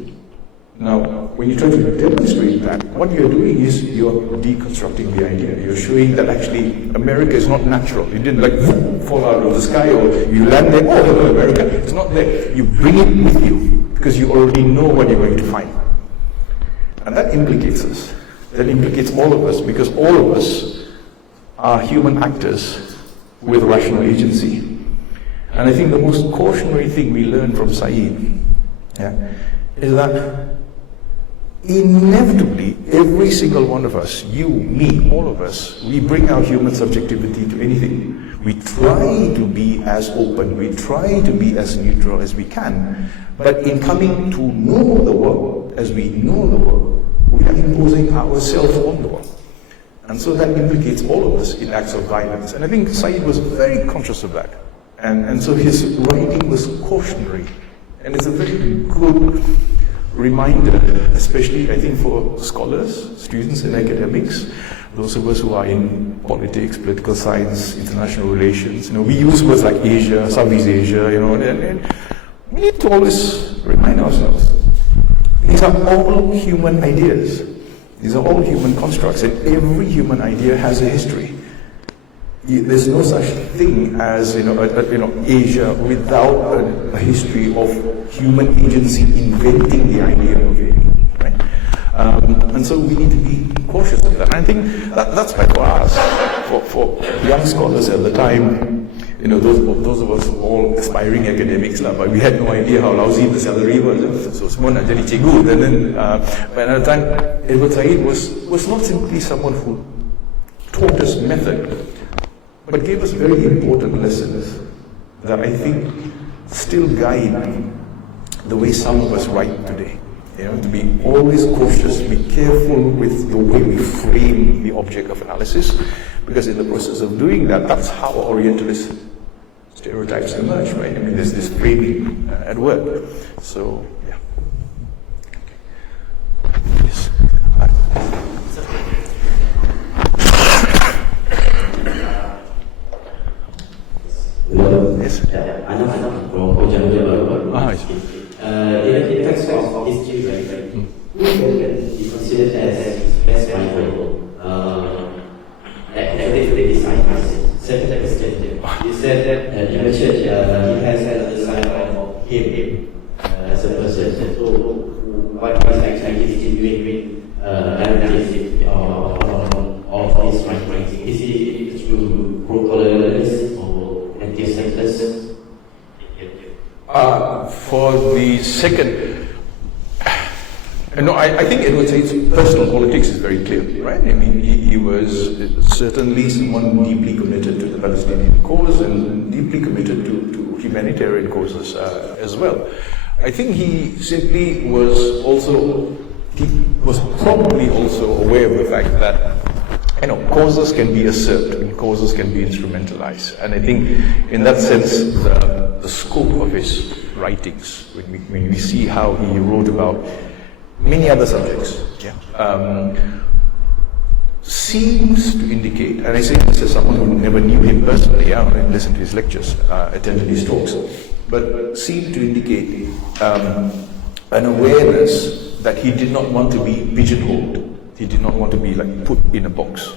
Now, when you try to demonstrate that, what you're doing is you're deconstructing the idea. You're showing that actually America is not natural. It didn't fall out of the sky, or you land there, oh, hello America. It's not there. You bring it with you because you already know what you're going to find. And that implicates us. That implicates all of us, because all of us are human actors with rational agency. And I think the most cautionary thing we learn from Said is that inevitably, every single one of us, you, me, all of us, we bring our human subjectivity to anything. We try to be as open, we try to be as neutral as we can, but in coming to know the world, as we know the world, we are imposing ourselves on the world. And so that implicates all of us in acts of violence. And I think Said was very conscious of that. And so his writing was cautionary. And it's a very good reminder, especially I think for scholars, students and academics, those of us who are in politics, political science, international relations. We use words like Asia, Southeast Asia, and we need to always remind ourselves, these are all human ideas. These are all human constructs, and every human idea has a history. There's no such thing as Asia without a history of human agency inventing the idea of it, right? And so we need to be cautious of that. And I think that's why for us, for young scholars at the time, those of us all aspiring academics lah, but we had no idea how lousy the salary was. So semua nak jadi cikgu. And then, but at the time, Edward Said was not simply someone who taught us method, but gave us very important lessons that I think still guide the way some of us write today. To be always cautious, be careful with the way we frame the object of analysis, because in the process of doing that, that's how Orientalist stereotypes emerge, right? I mean, there's this framing at work. So, yeah. Yes. Yes. Anak Prof in terms of history, right? Who can be considered as best rival? Academically designed, certain extent. You said that in the church he has had a design of him as a person. So what is actually distinguishing narrative of his writing? Is it through pro-colonialist or anti-sectors? For the second, I think Edward Said's personal politics is very clear, right? I mean, he was certainly someone deeply committed to the Palestinian cause and deeply committed to humanitarian causes as well. I think he simply was probably also aware of the fact that causes can be usurped and causes can be instrumentalized. And I think in that sense, the scope of his writings, when we see how he wrote about many other subjects, seems to indicate, and I say this as someone who never knew him personally, I listened to his lectures, attended his talks, but seemed to indicate an awareness that he did not want to be pigeonholed. He did not want to be put in a box.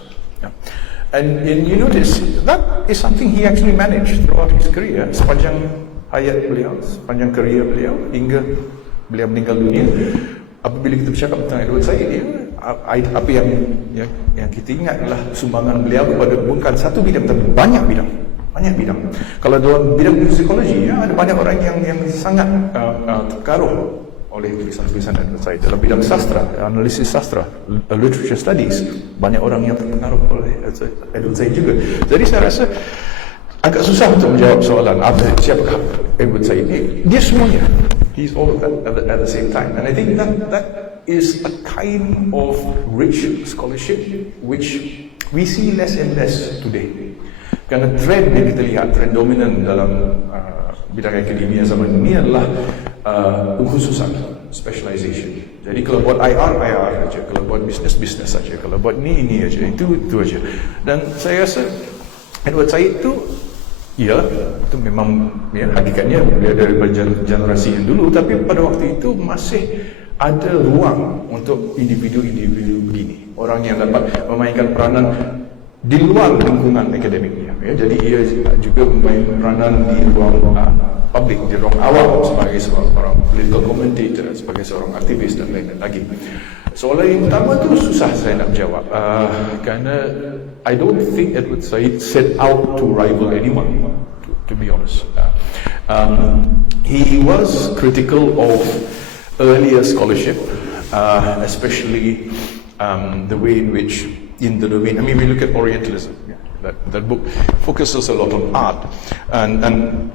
And you notice that is something he actually managed throughout his career, sepanjang hayat beliau, sepanjang career beliau hingga beliau meninggal dunia. Apabila kita bercakap tentang Edward Said, apa yang kita ingat adalah sumbangan beliau kepada bukan satu bidang tapi banyak bidang. Kalau dalam bidang musikologi, ada banyak orang yang sangat terkaruh oleh tulisan-tulisan Edward Said. Dalam bidang sastra, analisis sastra, literature studies, banyak orang yang terpengaruh oleh Edward Said juga. Jadi saya rasa agak susah untuk menjawab soalan siapakah Edward Said ini. Dia semuanya. He's all of that at the same time. And I think that is a kind of rich scholarship which we see less and less today. Karena trend yang kita lihat, trend dominan dalam bidang akademia zaman ini adalah pengkhususan, specialization. Jadi kalau buat IR aja, kalau buat business saja, kalau buat ini aja, itu aja. Dan saya rasa Edward Said itu itu memang hakikatnya dia dari generasi yang dulu, tapi pada waktu itu masih ada ruang untuk individu-individu begini, orang yang dapat memainkan peranan di luar lingkungan akademiknya. Jadi ia juga memainkan peranan di ruang publik, di ruang awam sebagai seorang political commentator, sebagai seorang aktivis dan lain-lain lagi. Soalan yang pertama tu susah saya nak jawab kerana I don't think Edward Said set out to rival anyone, to be honest. He was critical of earlier scholarship, especially the way in which, in the domain, I mean, we look at Orientalism. That book focuses a lot on art, and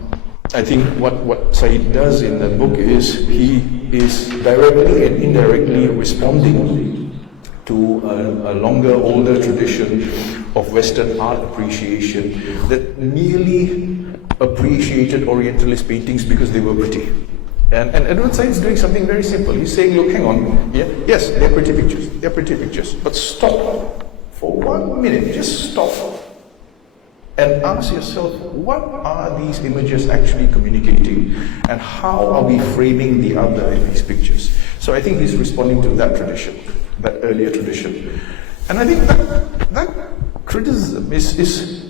I think what Said does in that book is he is directly and indirectly responding to a longer, older tradition of Western art appreciation that merely appreciated Orientalist paintings because they were pretty. And Edward Said is doing something very simple. He's saying, look, hang on, yes, they're pretty pictures, but stop for 1 minute, just stop and ask yourself, what are these images actually communicating, and how are we framing the other in these pictures? So I think he's responding to that tradition, that earlier tradition. And I think that criticism is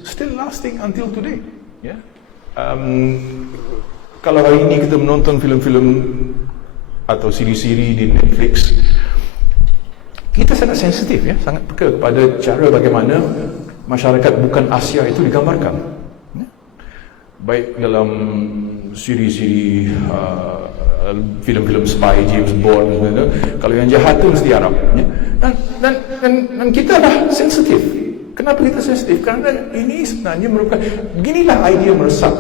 still lasting until today. Yeah. Kalau hari ini kita menonton filem-filem atau siri-siri di Netflix, kita sangat sensitif, ya, sangat peka kepada cara bagaimana masyarakat bukan Asia itu digambarkan, ya? Baik dalam siri-siri filem-filem spy, James Bond, kalau yang jahat itu mesti Arab, ya? Dan kita dah sensitif. Kenapa kita sensitif? Kerana ini sebenarnya merupakan, beginilah idea meresap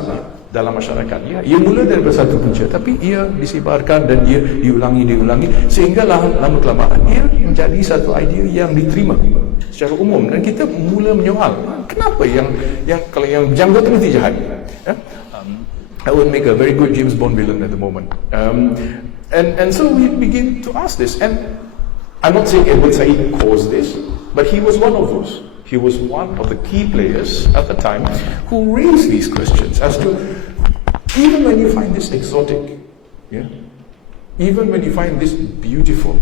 dalam masyarakat. Ia mula dari satu punca, tapi ia disebarkan dan ia diulangi, sehingga lama kelamaan ia menjadi satu idea yang diterima secara umum, dan kita mula menyoal, kenapa yang kalau yang janggut itu mesti jahat? I would make a very good James Bond villain at the moment. And so we begin to ask this, and I'm not saying Edward Said caused this, but he was one of those. He was one of the key players at the time who raised these questions as to, even when you find this exotic, yeah, even when you find this beautiful,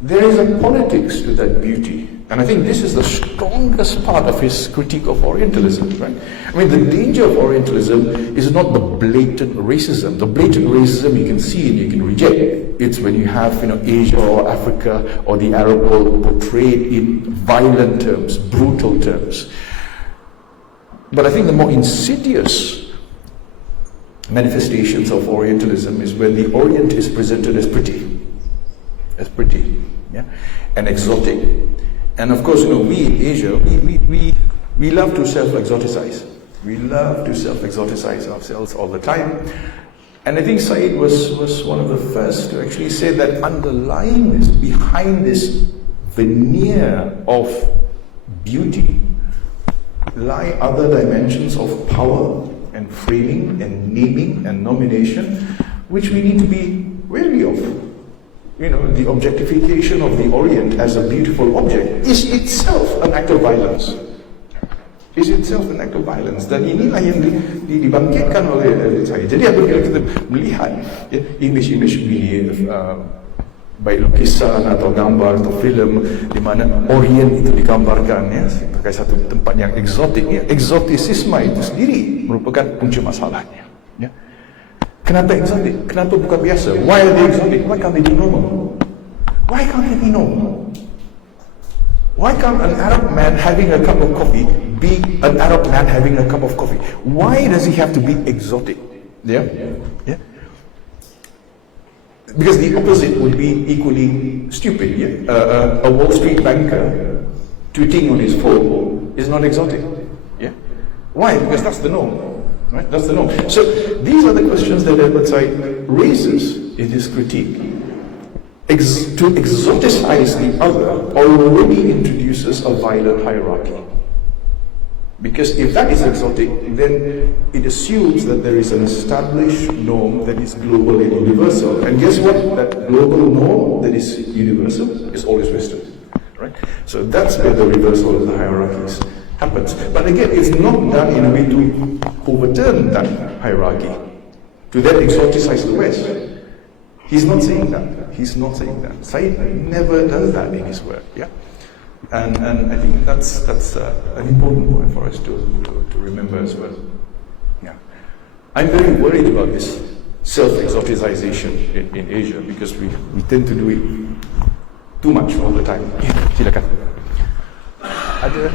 there is a politics to that beauty. And I think this is the strongest part of his critique of Orientalism, right? I mean, the danger of Orientalism is not the blatant racism. The blatant racism you can see and you can reject. It's when you have, Asia or Africa or the Arab world portrayed in violent terms, brutal terms. But I think the more insidious manifestations of Orientalism is when the Orient is presented as pretty, yeah, and exotic. And of course, we in Asia, we love to self-exoticize. We love to self-exoticize ourselves all the time. And I think Said was one of the first to actually say that underlying this, behind this veneer of beauty, lie other dimensions of power and framing and naming and nomination, which we need to be wary of. The objectification of the Orient as a beautiful object is itself an act of violence. Dan inilah yang dibangkitkan oleh saya. Jadi apabila kita melihat image-image baik lukisan atau gambar atau filem di mana Orient itu digambarkan sebagai satu tempat yang eksotik, eksotisisme itu sendiri merupakan punca masalahnya. Kenapa exotic? Kenapa bukan biasa? Why are they exotic? Why can't they be normal? Why can't they be normal? Why can't an Arab man having a cup of coffee be an Arab man having a cup of coffee? Why does he have to be exotic? Yeah? Because the opposite would be equally stupid. A Wall Street banker tweeting on his phone is not exotic. Yeah? Why? Because that's the norm. Right? That's the norm. So these are the questions that Edward Said raises in his critique. To exoticize the other already introduces a violent hierarchy. Because if that is exotic, then it assumes that there is an established norm that is global and universal. And guess what? That global norm that is universal is always Western. Right? So that's where the reversal of the hierarchies happens. But again, it's not done in a way to overturn that hierarchy, to then exoticize the West. He's not saying that. Said never does that in his work. Yeah, and I think that's an important point for us to remember as well. Yeah, I'm very worried about this self-exoticization in Asia because we tend to do it too much all the time. Silakan. Ada.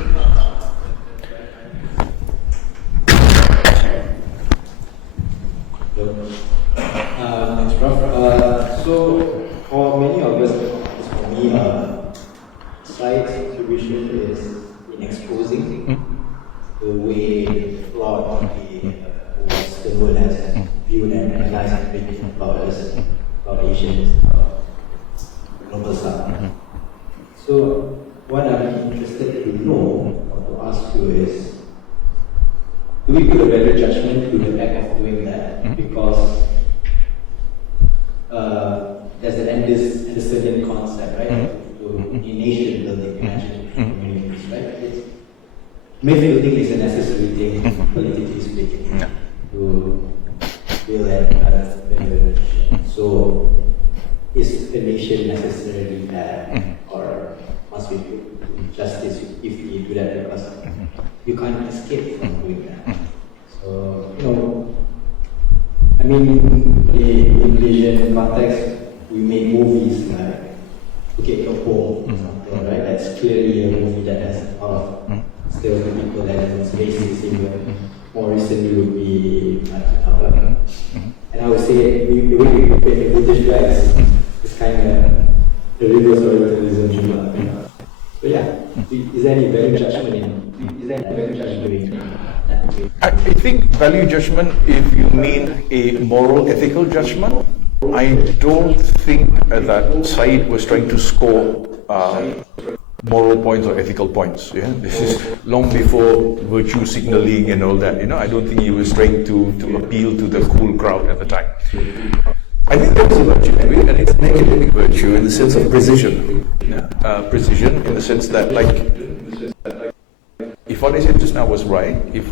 Thanks, Prof. So for many of us, for me, Said's contribution is in exposing the way a lot of the Western world has viewed and analyzed and thinking about us, about Asians, global South. So, what I'm interested to know or to ask you is, do we put a better judgment to the act of doing that? Because there's an Andersonian concept, right? In nation building, imagine communities, right? Myth building is a necessary thing, politically speaking, to build and so, is the nation necessarily bad, or must we do justice if we do that? Because you can't escape from doing that. So, you know, I mean, in Asian context, we make movies like Bukit Kepong, right? That's clearly a movie that has a lot of stereotypical elements, racism. More recently would be and I would say the way we look at the British guys is kind of the reverse orientalism. So yeah, is there any value judgment in? Is there any value judgment in that? I think value judgment, if you mean a moral, ethical judgment, I don't think that Said was trying to score moral points or ethical points. Yeah? This is long before virtue signaling and all that. You know, I don't think he was trying to appeal to the cool crowd at the time. I think there is a virtue to it, and it's an academic virtue in the sense of precision. Precision in the sense that, like, if what I said just now was right, if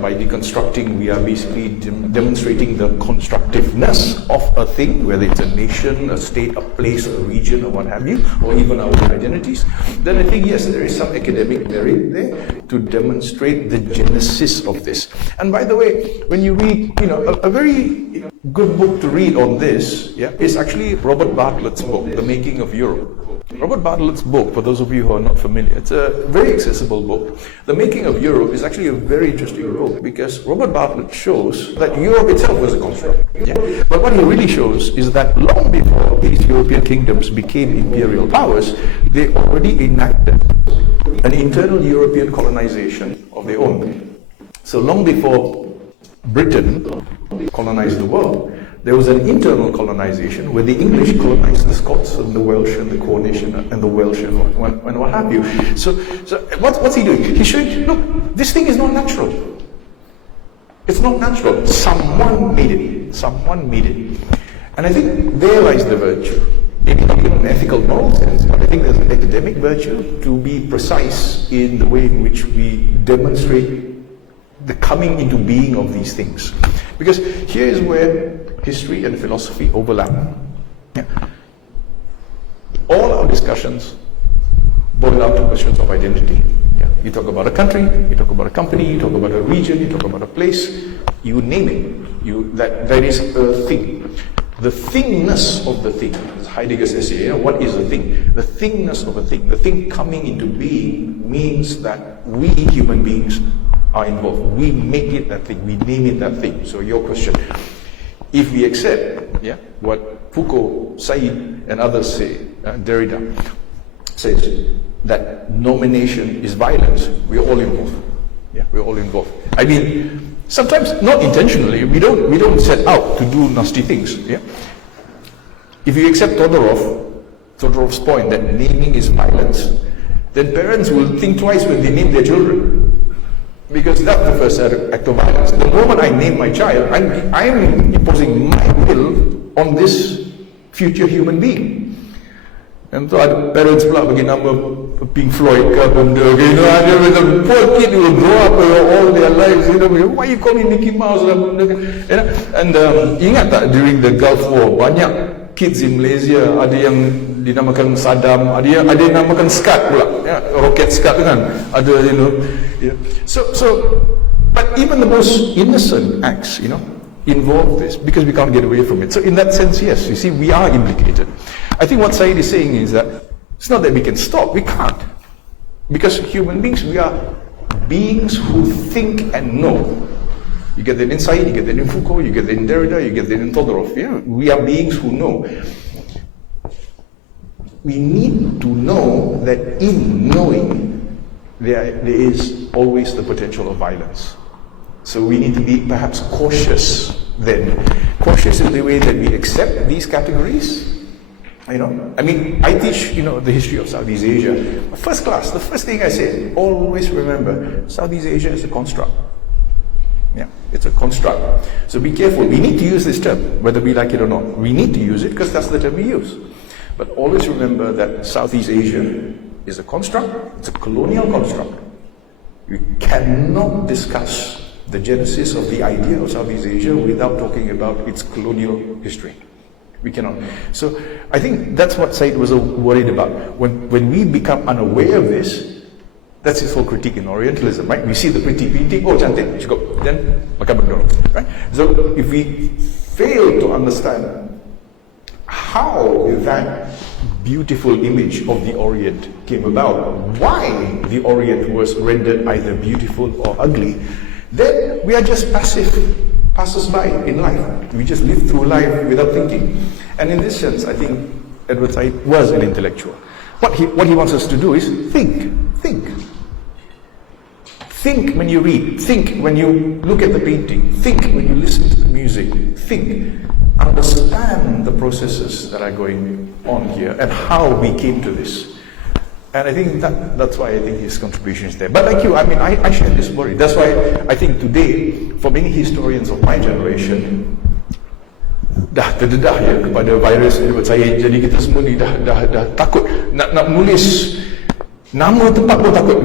by deconstructing we are basically demonstrating the constructiveness of a thing, whether it's a nation, a state, a place, a region, or what have you, or even our identities, then I think yes, there is some academic merit there to demonstrate the genesis of this. And by the way, when you read, a very good book to read on this, is actually Robert Bartlett's book, The Making of Europe. Robert Bartlett's book, for those of you who are not familiar, it's a very accessible book. The Making of Europe is actually a very interesting book because Robert Bartlett shows that Europe itself was a construct. But what he really shows is that long before these European kingdoms became imperial powers, they already enacted an internal European colonization of their own. So long before Britain colonized the world, there was an internal colonization where the English colonized the Scots and the Welsh and the Cornish and the Welsh and what have you. So what's he doing? He's showing, look, this thing is not natural. It's not natural. Someone made it. Someone made it. And I think there lies the virtue. Maybe not in an ethical, moral sense, but I think there's an academic virtue to be precise in the way in which we demonstrate the coming into being of these things. Because here is where history and philosophy overlap. All our discussions boil down to questions of identity. You talk about a country, you talk about a company, you talk about a region, you talk about a place, you name it. That is a thing. The thingness of the thing, as Heidegger says here, what is a thing? The thingness of a thing, the thing coming into being means that we human beings are involved. We make it that thing, we name it that thing. So your question, if we accept what Foucault, Said and others say, Derrida says that nomination is violence, we're all involved. We're all involved. I mean, sometimes not intentionally, we don't set out to do nasty things. If you accept Todorov's point that naming is violence, then parents will think twice when they name their children. Because that's the first act of violence. The moment I name my child, I'm imposing my will on this future human being. And so ada parents pula bagi nama Pink Floyd ke benda ke, the poor kid will grow up all their lives, why you call me Mickey Mouse lah benda ke, and ingat tak during the Gulf War, banyak kids in Malaysia ada yang dinamakan Saddam, ada yang dinamakan Scud pula, rocket Scud kan, ada so but even the most innocent acts involve this because we can't get away from it. So in that sense, yes, you see, we are implicated. I think what Said is saying is that it's not that we can stop, we can't. Because human beings, we are beings who think and know. You get that in Said, you get that in Foucault, you get that in Derrida, you get that in Todorov. We are beings who know. we need to know that in knowing there is always the potential of violence. So we need to be perhaps cautious then. Cautious in the way that we accept these categories. I mean, I teach, the history of Southeast Asia. First class, the first thing I say, always remember, Southeast Asia is a construct. Yeah, it's a construct. So be careful. We need to use this term, whether we like it or not. We need to use it because that's the term we use. But always remember that Southeast Asia is a construct. It's a colonial construct. You cannot discuss the genesis of the idea of Southeast Asia without talking about its colonial history. We cannot. So I think that's what Said was worried about. When we become unaware of this, that's his whole critique in Orientalism, right? We see the pretty painting, oh cantik, cukup, then makan benda, right? So if we fail to understand how that beautiful image of the Orient came about, why the Orient was rendered either beautiful or ugly, then we are just passers-by in life. We just live through life without thinking. And in this sense, I think Edward Said was an intellectual. What he wants us to do is think. Think when you read. Think when you look at the painting. Think when you listen to the music. Think. Understand the processes that are going on here and how we came to this. And I think that's why I think his contribution is there. But like you, I mean, I share this worry. That's why I think today, for many historians of my generation, dah terdedah ya kepada virus Edward Said. Jadi kita semua ni dah takut nak menulis nama tempat pun takut.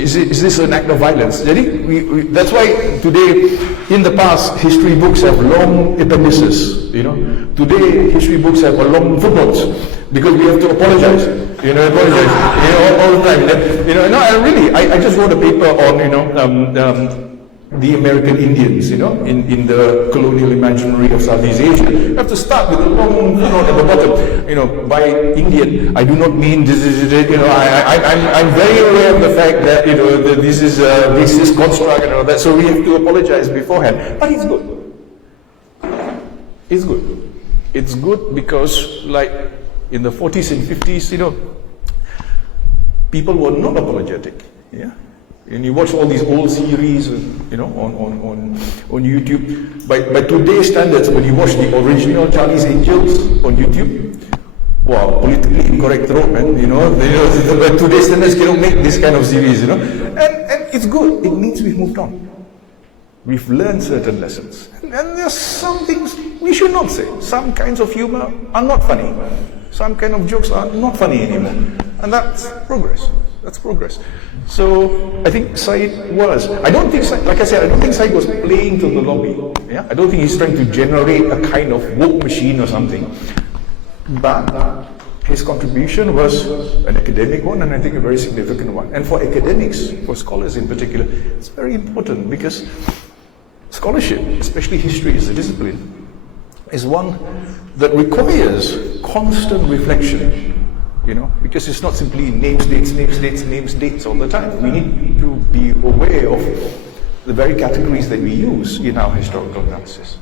Is this an act of violence? Jadi that's why today, in the past, history books have long appendices. Today history books have long footnotes because we have to apologize. All the time. I just wrote a paper on the American Indians, in the colonial imaginary of Southeast Asia. You have to start with a long footnote at the bottom. By Indian, I do not mean this is it. I'm very aware of the fact that that this is a racist construct and all that. So we have to apologize beforehand. But it's good. It's good. It's good because, like in the 40s and 50s, people were not apologetic. Yeah. And you watch all these old series, on YouTube. By today's standards, when you watch the original Charlie's Angels on YouTube, wow, politically incorrect trope, man. By today's standards, cannot make this kind of series, And it's good. It means we've moved on. We've learned certain lessons, and there's some things we should not say. Some kinds of humor are not funny. Some kind of jokes are not funny anymore, and that's progress. That's progress. So I think Said was. I don't think Said was playing to the lobby. Yeah, I don't think he's trying to generate a kind of woke machine or something. But his contribution was an academic one, and I think a very significant one. And for academics, for scholars in particular, it's very important because scholarship, especially history as a discipline, is one that requires constant reflection. Because it's not simply names, dates all the time. We need to be aware of the very categories that we use in our historical analysis.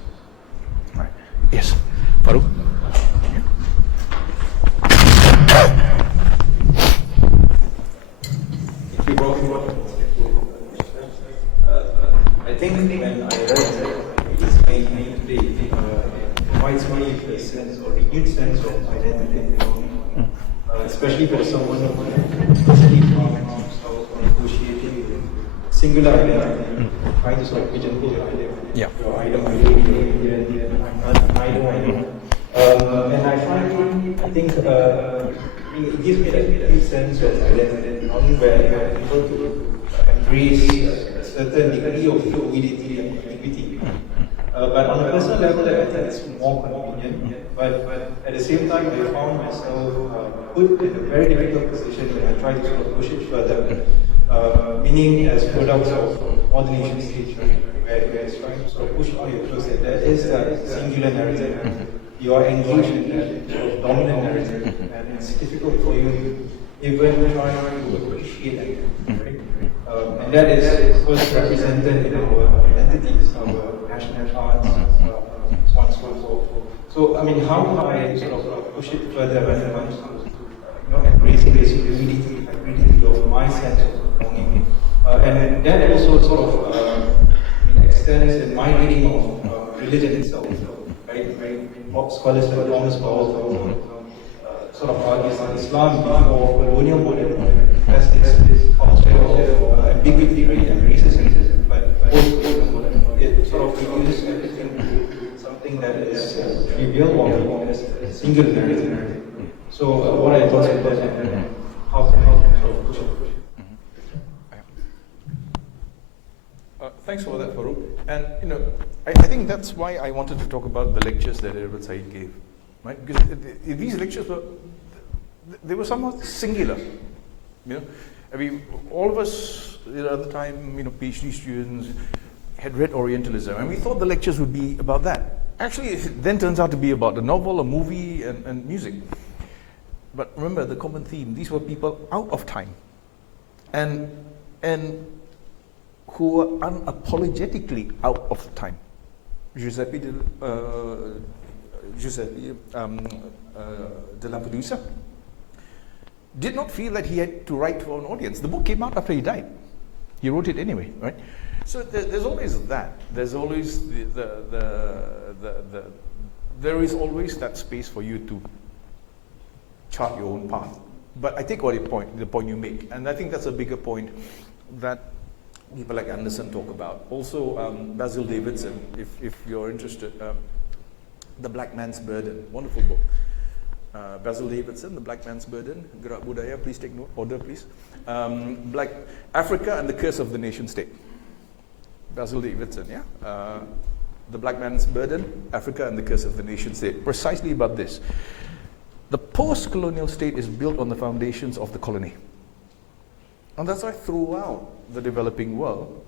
Right. Yes, Farooq? I think when I read this made me today, provides me a sense or renewed sense of identity. Especially for someone who negotiating with singular identity, trying to sort of pigeonhole your identity. Yeah. Your idol, and I think it gives me that sense of identity, where you're able to embrace a certain degree of fluidity and ambiguity. But on a personal level, I think it's more convenient. But at the same time, I found myself put in a very difficult position when I tried to sort of push it further. Meaning as products of modern Asian stage, where it's trying to sort of push all your clothes, that there is a singular narrative. You are engaged in that sort of dominant narrative, and it's difficult for you even trying to appreciate it. Right? And that is, of course, represented in our identities, our national arts, so on and so forth. So, I mean, how do I sort of push it further when it comes to basic hybridity of my sense of belonging. And that also sort of extends in my reading of religion itself. Right? Pop scholars like Thomas Powell sort of argues that Islam before colonial modern has this culture of ambiguity, right, and racism, but post-colonial modern, it sort of reduces everything to something that is trivial or as a single narrative. So what I thought about that, how can sort of push it? Thanks for that, Farouk. And I think that's why I wanted to talk about the lectures that Edward Said gave, right? Because these lectures were somewhat singular. I mean, all of us at the time, PhD students, had read Orientalism, and we thought the lectures would be about that. Actually, it then turns out to be about a novel, a movie, and music. But remember the common theme: these were people out of time, and who were unapologetically out of time. Giuseppe de Lampedusa did not feel that he had to write to an audience. The book came out after he died. He wrote it anyway, right? So there's always that. There's always there is always that space for you to chart your own path. But I take the point you make, and I think that's a bigger point that people like Anderson talk about. Also, Basil Davidson, if you're interested, The Black Man's Burden, wonderful book. Basil Davidson, The Black Man's Burden, GERAKBUDAYA, please take note, order please. Black Africa and the Curse of the Nation State. Basil Davidson, yeah? The Black Man's Burden, Africa and the Curse of the Nation State. Precisely about this. The post-colonial state is built on the foundations of the colony. And that's why throughout the developing world,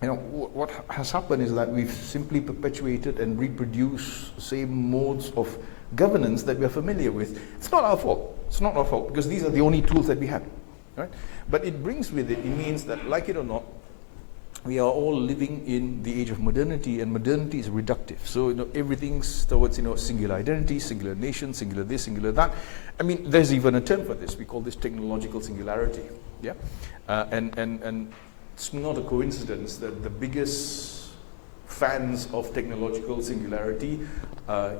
what has happened is that we've simply perpetuated and reproduced the same modes of governance that we're familiar with. It's not our fault. It's not our fault, because these are the only tools that we have, right? But it brings with it means that, like it or not, we are all living in the age of modernity, and modernity is reductive. So everything's towards singular identity, singular nation, singular this, singular that. I mean, there's even a term for this. We call this technological singularity. Yeah, and it's not a coincidence that the biggest fans of technological singularity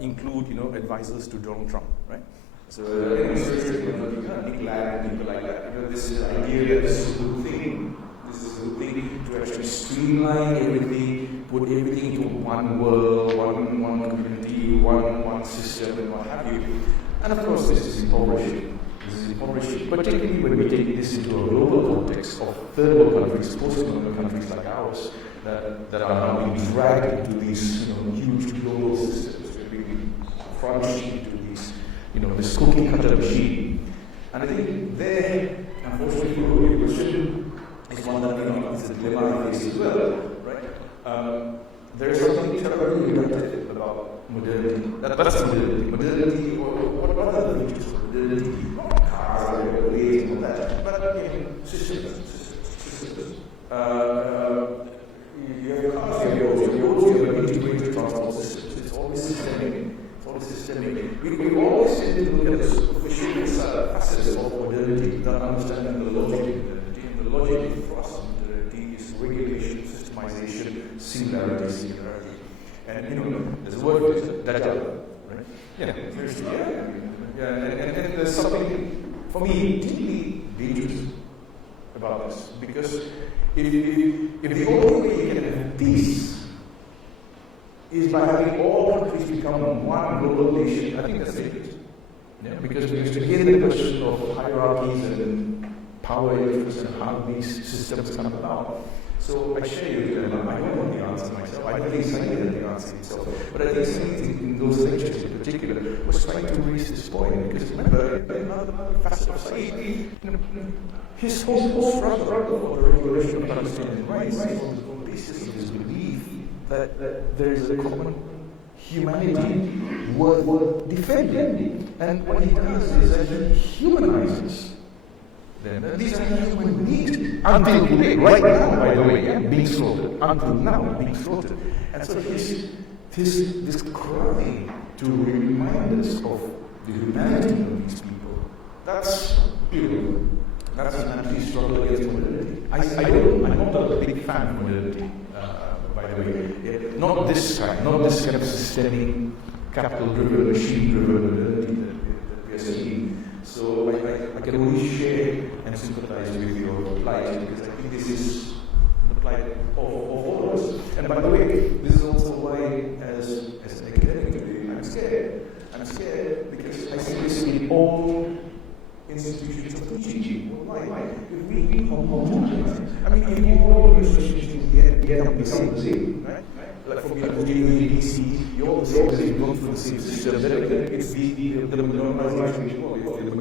include advisors to Donald Trump, right? So people like that. This idea that this is a good thing. This is a good thing to actually streamline everything, put everything into one world, one community, one system, and what have you. And of course, this is impoverishing. Particularly when we take this into a global context of third world countries, post-colonial countries like ours, that are now being dragged into these huge global systems. We're being crunched into these, this cookie cutter machine. And I think there, unfortunately, your question is one that is a dilemma I face as well, right? There is something terribly reductive about modernity. That's modernity. Modernity, what are the features of modernity? Cars, ways, and all that. But systems. You have your cars, you have your integrated transport systems. It's always systemic. We always tend to look at the superficial facets of modernity without understanding the logic of modernity. And the logic for us of modernity is regulation, systemization, singularity. And there's a word for it, data, right? Yeah, and there's something, for me, deeply dangerous about this. Because if the only way you can have peace is by having all countries become one global nation, I think that's dangerous. Yeah, because we used to hear the question of hierarchies and power interests and how these systems come about. So I share your dilemma. I don't know the answer myself. I don't think Said had the answer himself. But I think Said, in those lectures in particular, was trying to raise this point. Because remember, another facet of Said, his whole struggle for the regulation of Palestinian rights is on the basis of his belief that there is a common humanity worth defending. And what he does is that he humanizes them. These are human beings until today, right now, by the way, being slaughtered. Until now, being slaughtered. And so this cry to remind us of the humanity of these people, that's That's an anti-struggle against modernity. I'm not a big fan of modernity, by the way. Not this kind of systemic, capital-driven, machine-driven modernity that we are seeing. So I can only share and sympathize with your plight, because I think this is the plight of all of us. And by the way, this is also why, as an academic today, I'm scared. I'm scared because I see this in all institutions of teaching. Why? If we homogenized, I mean, if all institutions get become the same, right? Like for me, I'm dealing with DC, you're the same, you're going through the same system. It's the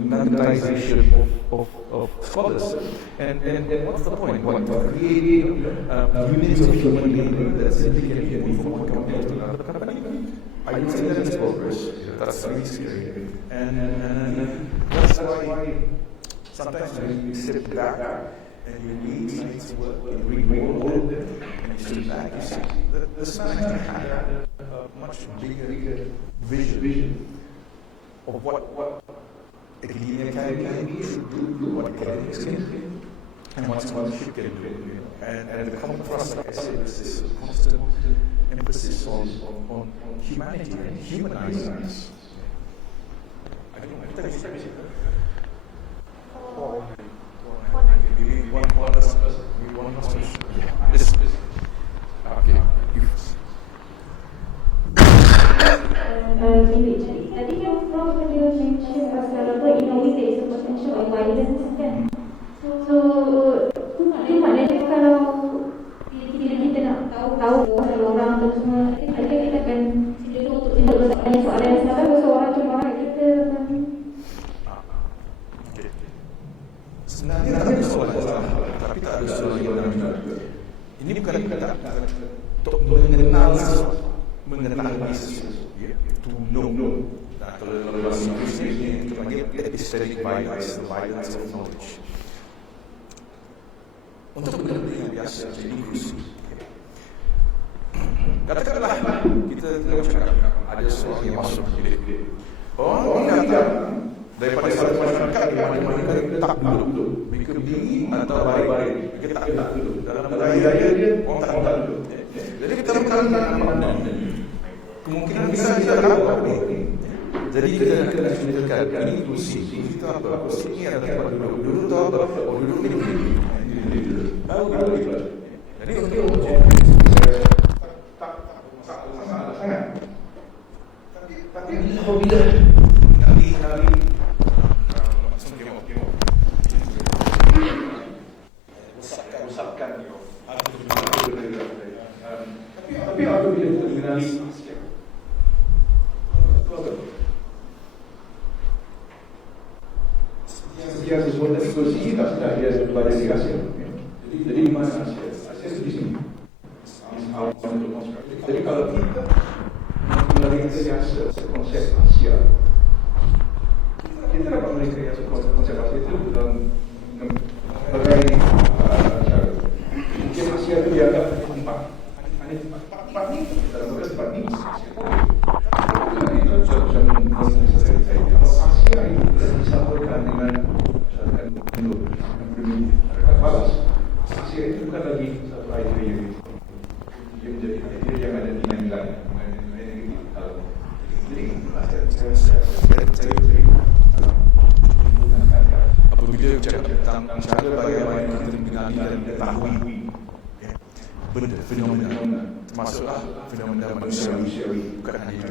monetization of scholars. And what's the point? What to create units of human labor that simply can be moved from one company to another company? I would say that is progress. That's really scary. And that's why sometimes when you sit back and you read science work, you read all of them, and you sit back, you see this man had a much bigger vision of what academia can be, should do, what academics can do, and what scholarship can do. And the contrast, like I said, is this constant emphasis on humanity and humanizing us. I don't know. One last question. Okay. Tadi kan Prof dia mention pasal apa, in a way there is a potential of violence kan. So tu maknanya kalau kita nak tahu pasal orang tu semua, adakah kita akan cenderung untuk bertanya soalan yang sama, orang tu marah kita kan? Sebenarnya tak ada soalan salah, tapi tak ada soalan yang benar juga. Ini bukan kita untuk mengenali sesuatu, to know. Nah, kalau bahasa Inggeris ini kita panggil epistemic violence, the violence of knowledge. Untuk benda-benda yang biasa, jadi inklusi. Katakanlah kita cakap ada seorang yang masuk bilik. Orang yang datang daripada satu masyarakat di mana-mana tak duduk, mereka berdiri atau baring, mereka tak duduk. Dalam budaya dia, orang tak duduk. Jadi kita mana kemungkinan bisa kita tahu apa ni. Jadi kita kena ceritakan ini inklusi. Itu apa? Ini ada tempat duduk tu apa? Duduk ni. Tahu gitu. Jadi untuk tak masalah sangat. Tapi apabila hari rusakkan tapi apabila kita mengenali setiap sesuatu inklusi tak sudah dia pada di Asia. Jadi di mana Asia? Asia di sini. Jadi kalau kita merekayasa konsep Asia, kita dapat merekayasa konsep Asia itu dalam berbagai cara. Mungkin Asia itu dianggap tempat ni dalam tempat ni Asia. Kalau Asia itu disampaikan dengan Noor, balas. Asia itu bukan lagi satu idea yang menjadi idea yang ada di nilai. Jadi saya apabila cakap tentang cara bagaimana kita mengenali dan mengetahui benda, fenomena, termasuklah fenomena manusiawi, bukan hanya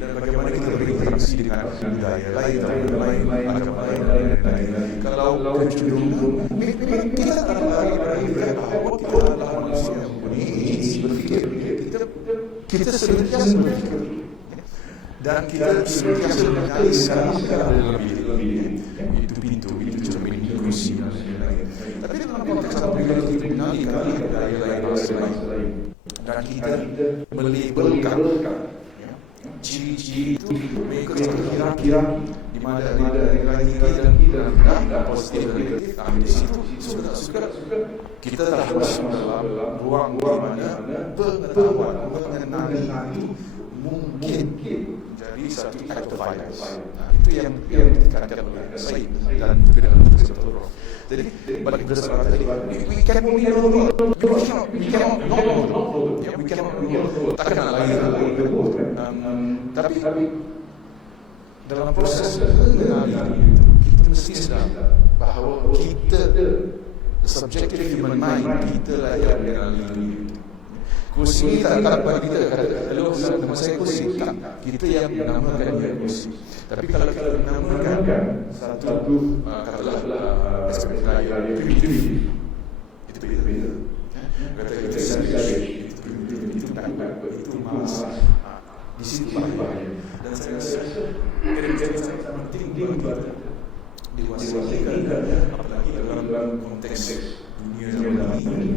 dan bagaimana kita berinteraksi dengan budaya lain, agama lain. Kalau cenderung kita tak lari bahawa kita adalah manusia yang mempunyai berfikir, kita senantiasa berfikir dan kita senantiasa mengenali segala lebih itu pintu cermin inklusi dan lain-lain. Tapi dalam konteks apabila kita mengenali budaya lain dan kita melabelkan ciri-ciri itu mereka kira-kira di mana ada nilai tinggi dan rendah, positif dan negatif. Di situ sudah kita telah masuk dalam ruang di mana pengetahuan mengenali itu mungkin jadi satu act of violence. Itu yang ditekankan oleh Said dan juga dalam tulis Prof. Jadi balik bersama tadi, we can only know the world. We cannot not know the world. We cannot know the world. Takkan lagi the world. Tapi dalam proses mengenali kita mesti sedar bahawa kita, the subjective human mind, kita lahir mengenali dunia. Kursi tak bagi kita kata, hello, nama saya kursi. Tak, kita yang menamakan dia kursi. Tapi kalau kita menamakan satu katalah aspek lain, primitif, itu beza. Kata kita selfish, itu primitif, itu backward, itu malas. Di situ bahaya. Dan saya rasa jadi sangat penting kita diwaspadai, apalagi dalam konteks dunia zaman ini,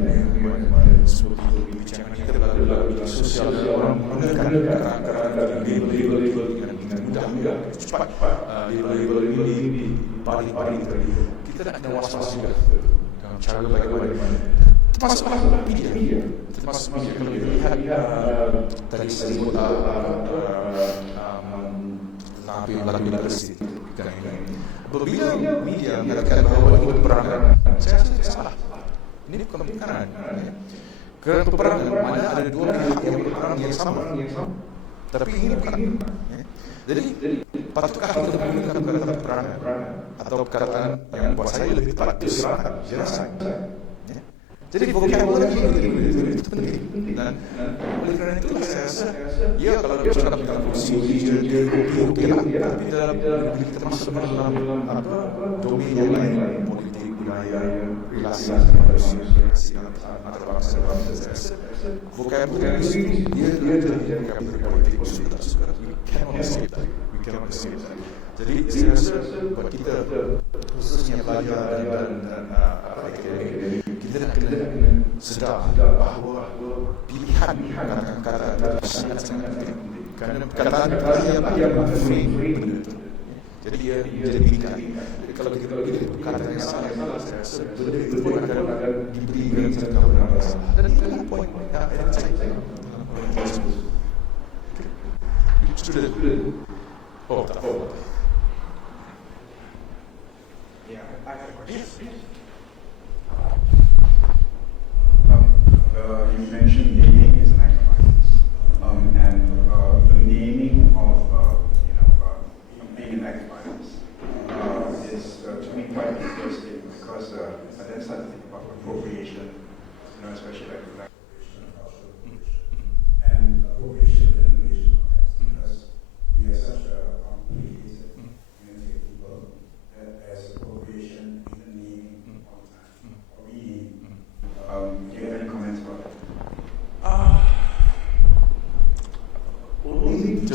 semua perbincangan kita dalam media sosial, orang menggunakan kata-kata label-label dengan mudah, cepat. Label-label ini paling kita nak ada was-was juga dalam cara bagaimana. Termasuk media. Kalau kita lihat tadi saya sebut tentang Legasi. Bila media mengatakan bahawa ini peperangan, saya rasa salah. Ini bukan peperangan. Kerana peperangan mana ada dua pihak yang berperang yang sama. Tapi ini bukan. Jadi patutkah kita menggunakan kata peperangan atau perkataan yang buat saya lebih tepat itu jelasan. Jadi vocabulary itu penting. Dan oleh kerana itulah saya rasa, ya kalau kita cakap tentang fungsi dia okey lah. Tapi dalam kita masuk dalam domain yang lain, politik, budaya, relasi antara bangsa-bangsa, saya rasa vocabulary dia vocabulary politik itu tak suka. We cannot escape that. Jadi saya rasa buat kita khususnya pelajar dan akademik, kita nak kena sedar bahawa pilihan kata-kata sangat-sangat penting. Kerana perkataan yang frame benda itu. Jadi dia jadi bingkai. Jadi kalau kita bagi perkataan yang salah, saya rasa benda itu pun akan diberi dengan cara yang salah. Dan itu adalah poin yang saya tersebut. Sudah. Oh, tak apa. Yeah, I have a question. You mentioned naming is an act of violence, and the naming of being an act of violence is to me quite interesting because I then started to think about appropriation, especially like appropriation and appropriation within the Malaysian context, because we are such a complicated community of people that there's appropriation in the naming all the time, or renaming. Do you have any comments about that? Only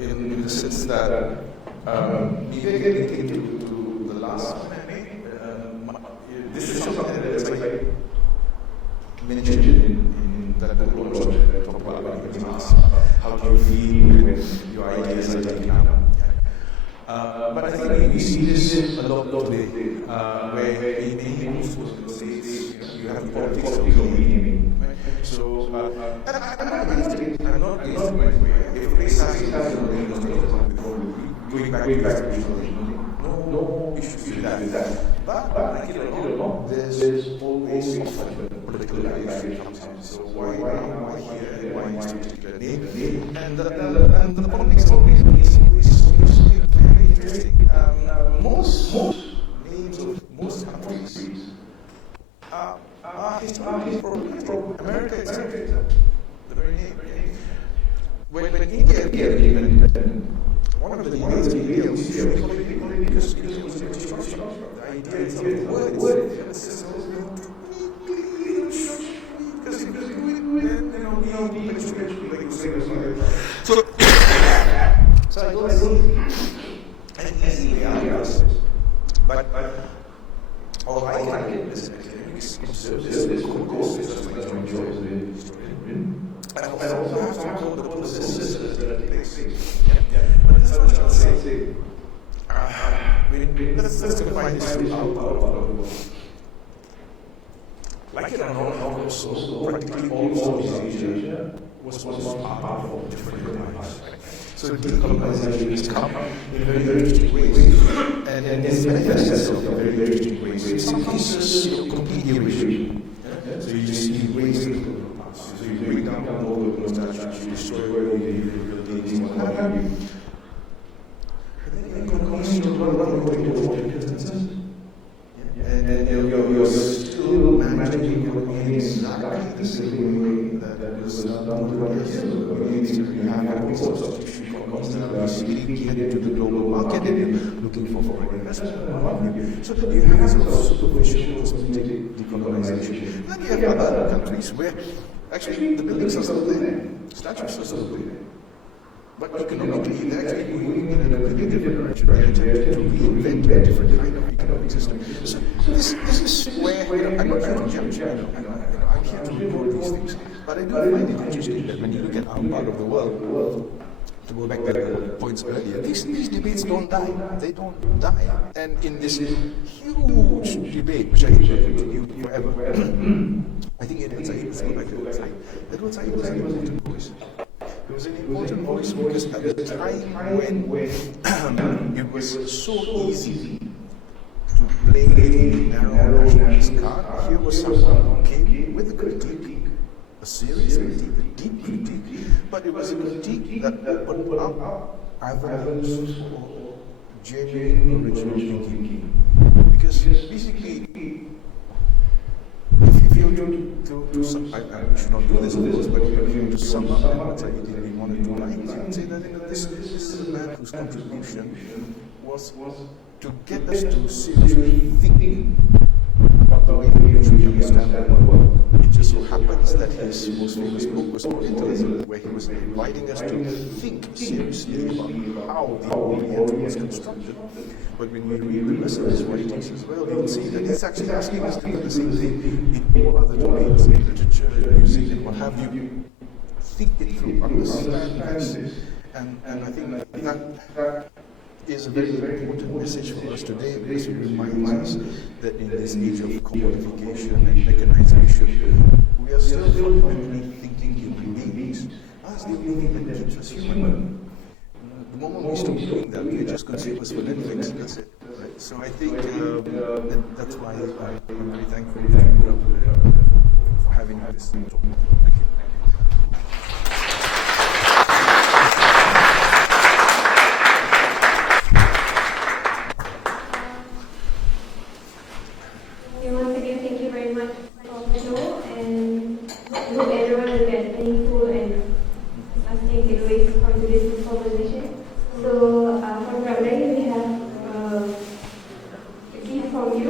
in the sense that maybe getting into the last comment, this is something that is like mentioned in that book that talk about how do you feel when your ideas are taken up. But I think we see this a lot today, where in many schools you have politics of renaming. So, and I'm not against it. If a place has going back to no issues with that. But like it or not, there's always political baggage comes in. So why here? Why this particular name? And the politics always is very interesting. Most names of most countries are historically from America itself. The very name. When India became independent, one of the names of India was usually because it was a British construct. The idea is of the word is because if you do it, then we all need to so I don't and easily answers. But all I can do is observe this course, just like I enjoy as a historian. And also have to know the processes that take place. But that's what I'm trying to say. Let's define this out of the world. Like it or not, also practically all of Asia was part of different lives. So decolonization has come in very interesting ways, and it manifests itself in very interesting ways. In some cases, complete erasure. So you just erase the past. So you break down all the statues, you destroy all the buildings, what have you. But then you're going to run away to what it is. And you're still managing your exactly the same way that was done 200 years ago. You have all sorts of issues constantly speaking into the global market and looking for foreign investment and what have you. So you have sort of superficial cosmetic decolonization. Then you have other countries where actually the buildings are still there, statues are still there. But economically, they're actually moving in a completely different direction. They're attempting to reinvent a different kind of economic system. So this is where I'm not here to judge. I'm here to report these things. But I do find it interesting that when you look at our part of the world, to go back to the points earlier, these debates don't die. They don't die. And in this huge debate, which I think will continue forever, I think Edward Said, let's go back to Edward Said. Edward Said was an important voice. It was an important voice because at the time when it was so easy to play a narrow nationalist card, here was someone who came with a critique, a serious critique, a deep critique, but it was a critique that opened up avenues for genuine original thinking. Because basically, if you to sum, I should not do this of course, but if you were to sum up what I did in 1 or 2 lines, you would say that this is a man whose contribution was to get us to seriously think about the way we usually understand the world. It just so happens that his most famous book was Orientalism, where he was inviting us to think seriously about how the Orient was constructed. But when we read the rest of his writings as well, you'll see that he's actually asking us to do the same thing in all other domains, in literature, in music, and what have you. Think it through, understand this. And I think that is a very, very important message for us today, because it reminds us that in this age of commodification and mechanization, we are still fundamentally thinking human beings. That's the only thing that keeps us human. The moment we stop doing that, we're just consumers for Netflix, that's it. Right? So I think that's why I'm very thankful for having this talk. Thank you. Once again, thank you very much for the show, and I hope everyone will get meaningful and lasting takeaways from today's conversation. So, for GERAKBUDAYA, we have a gift from you.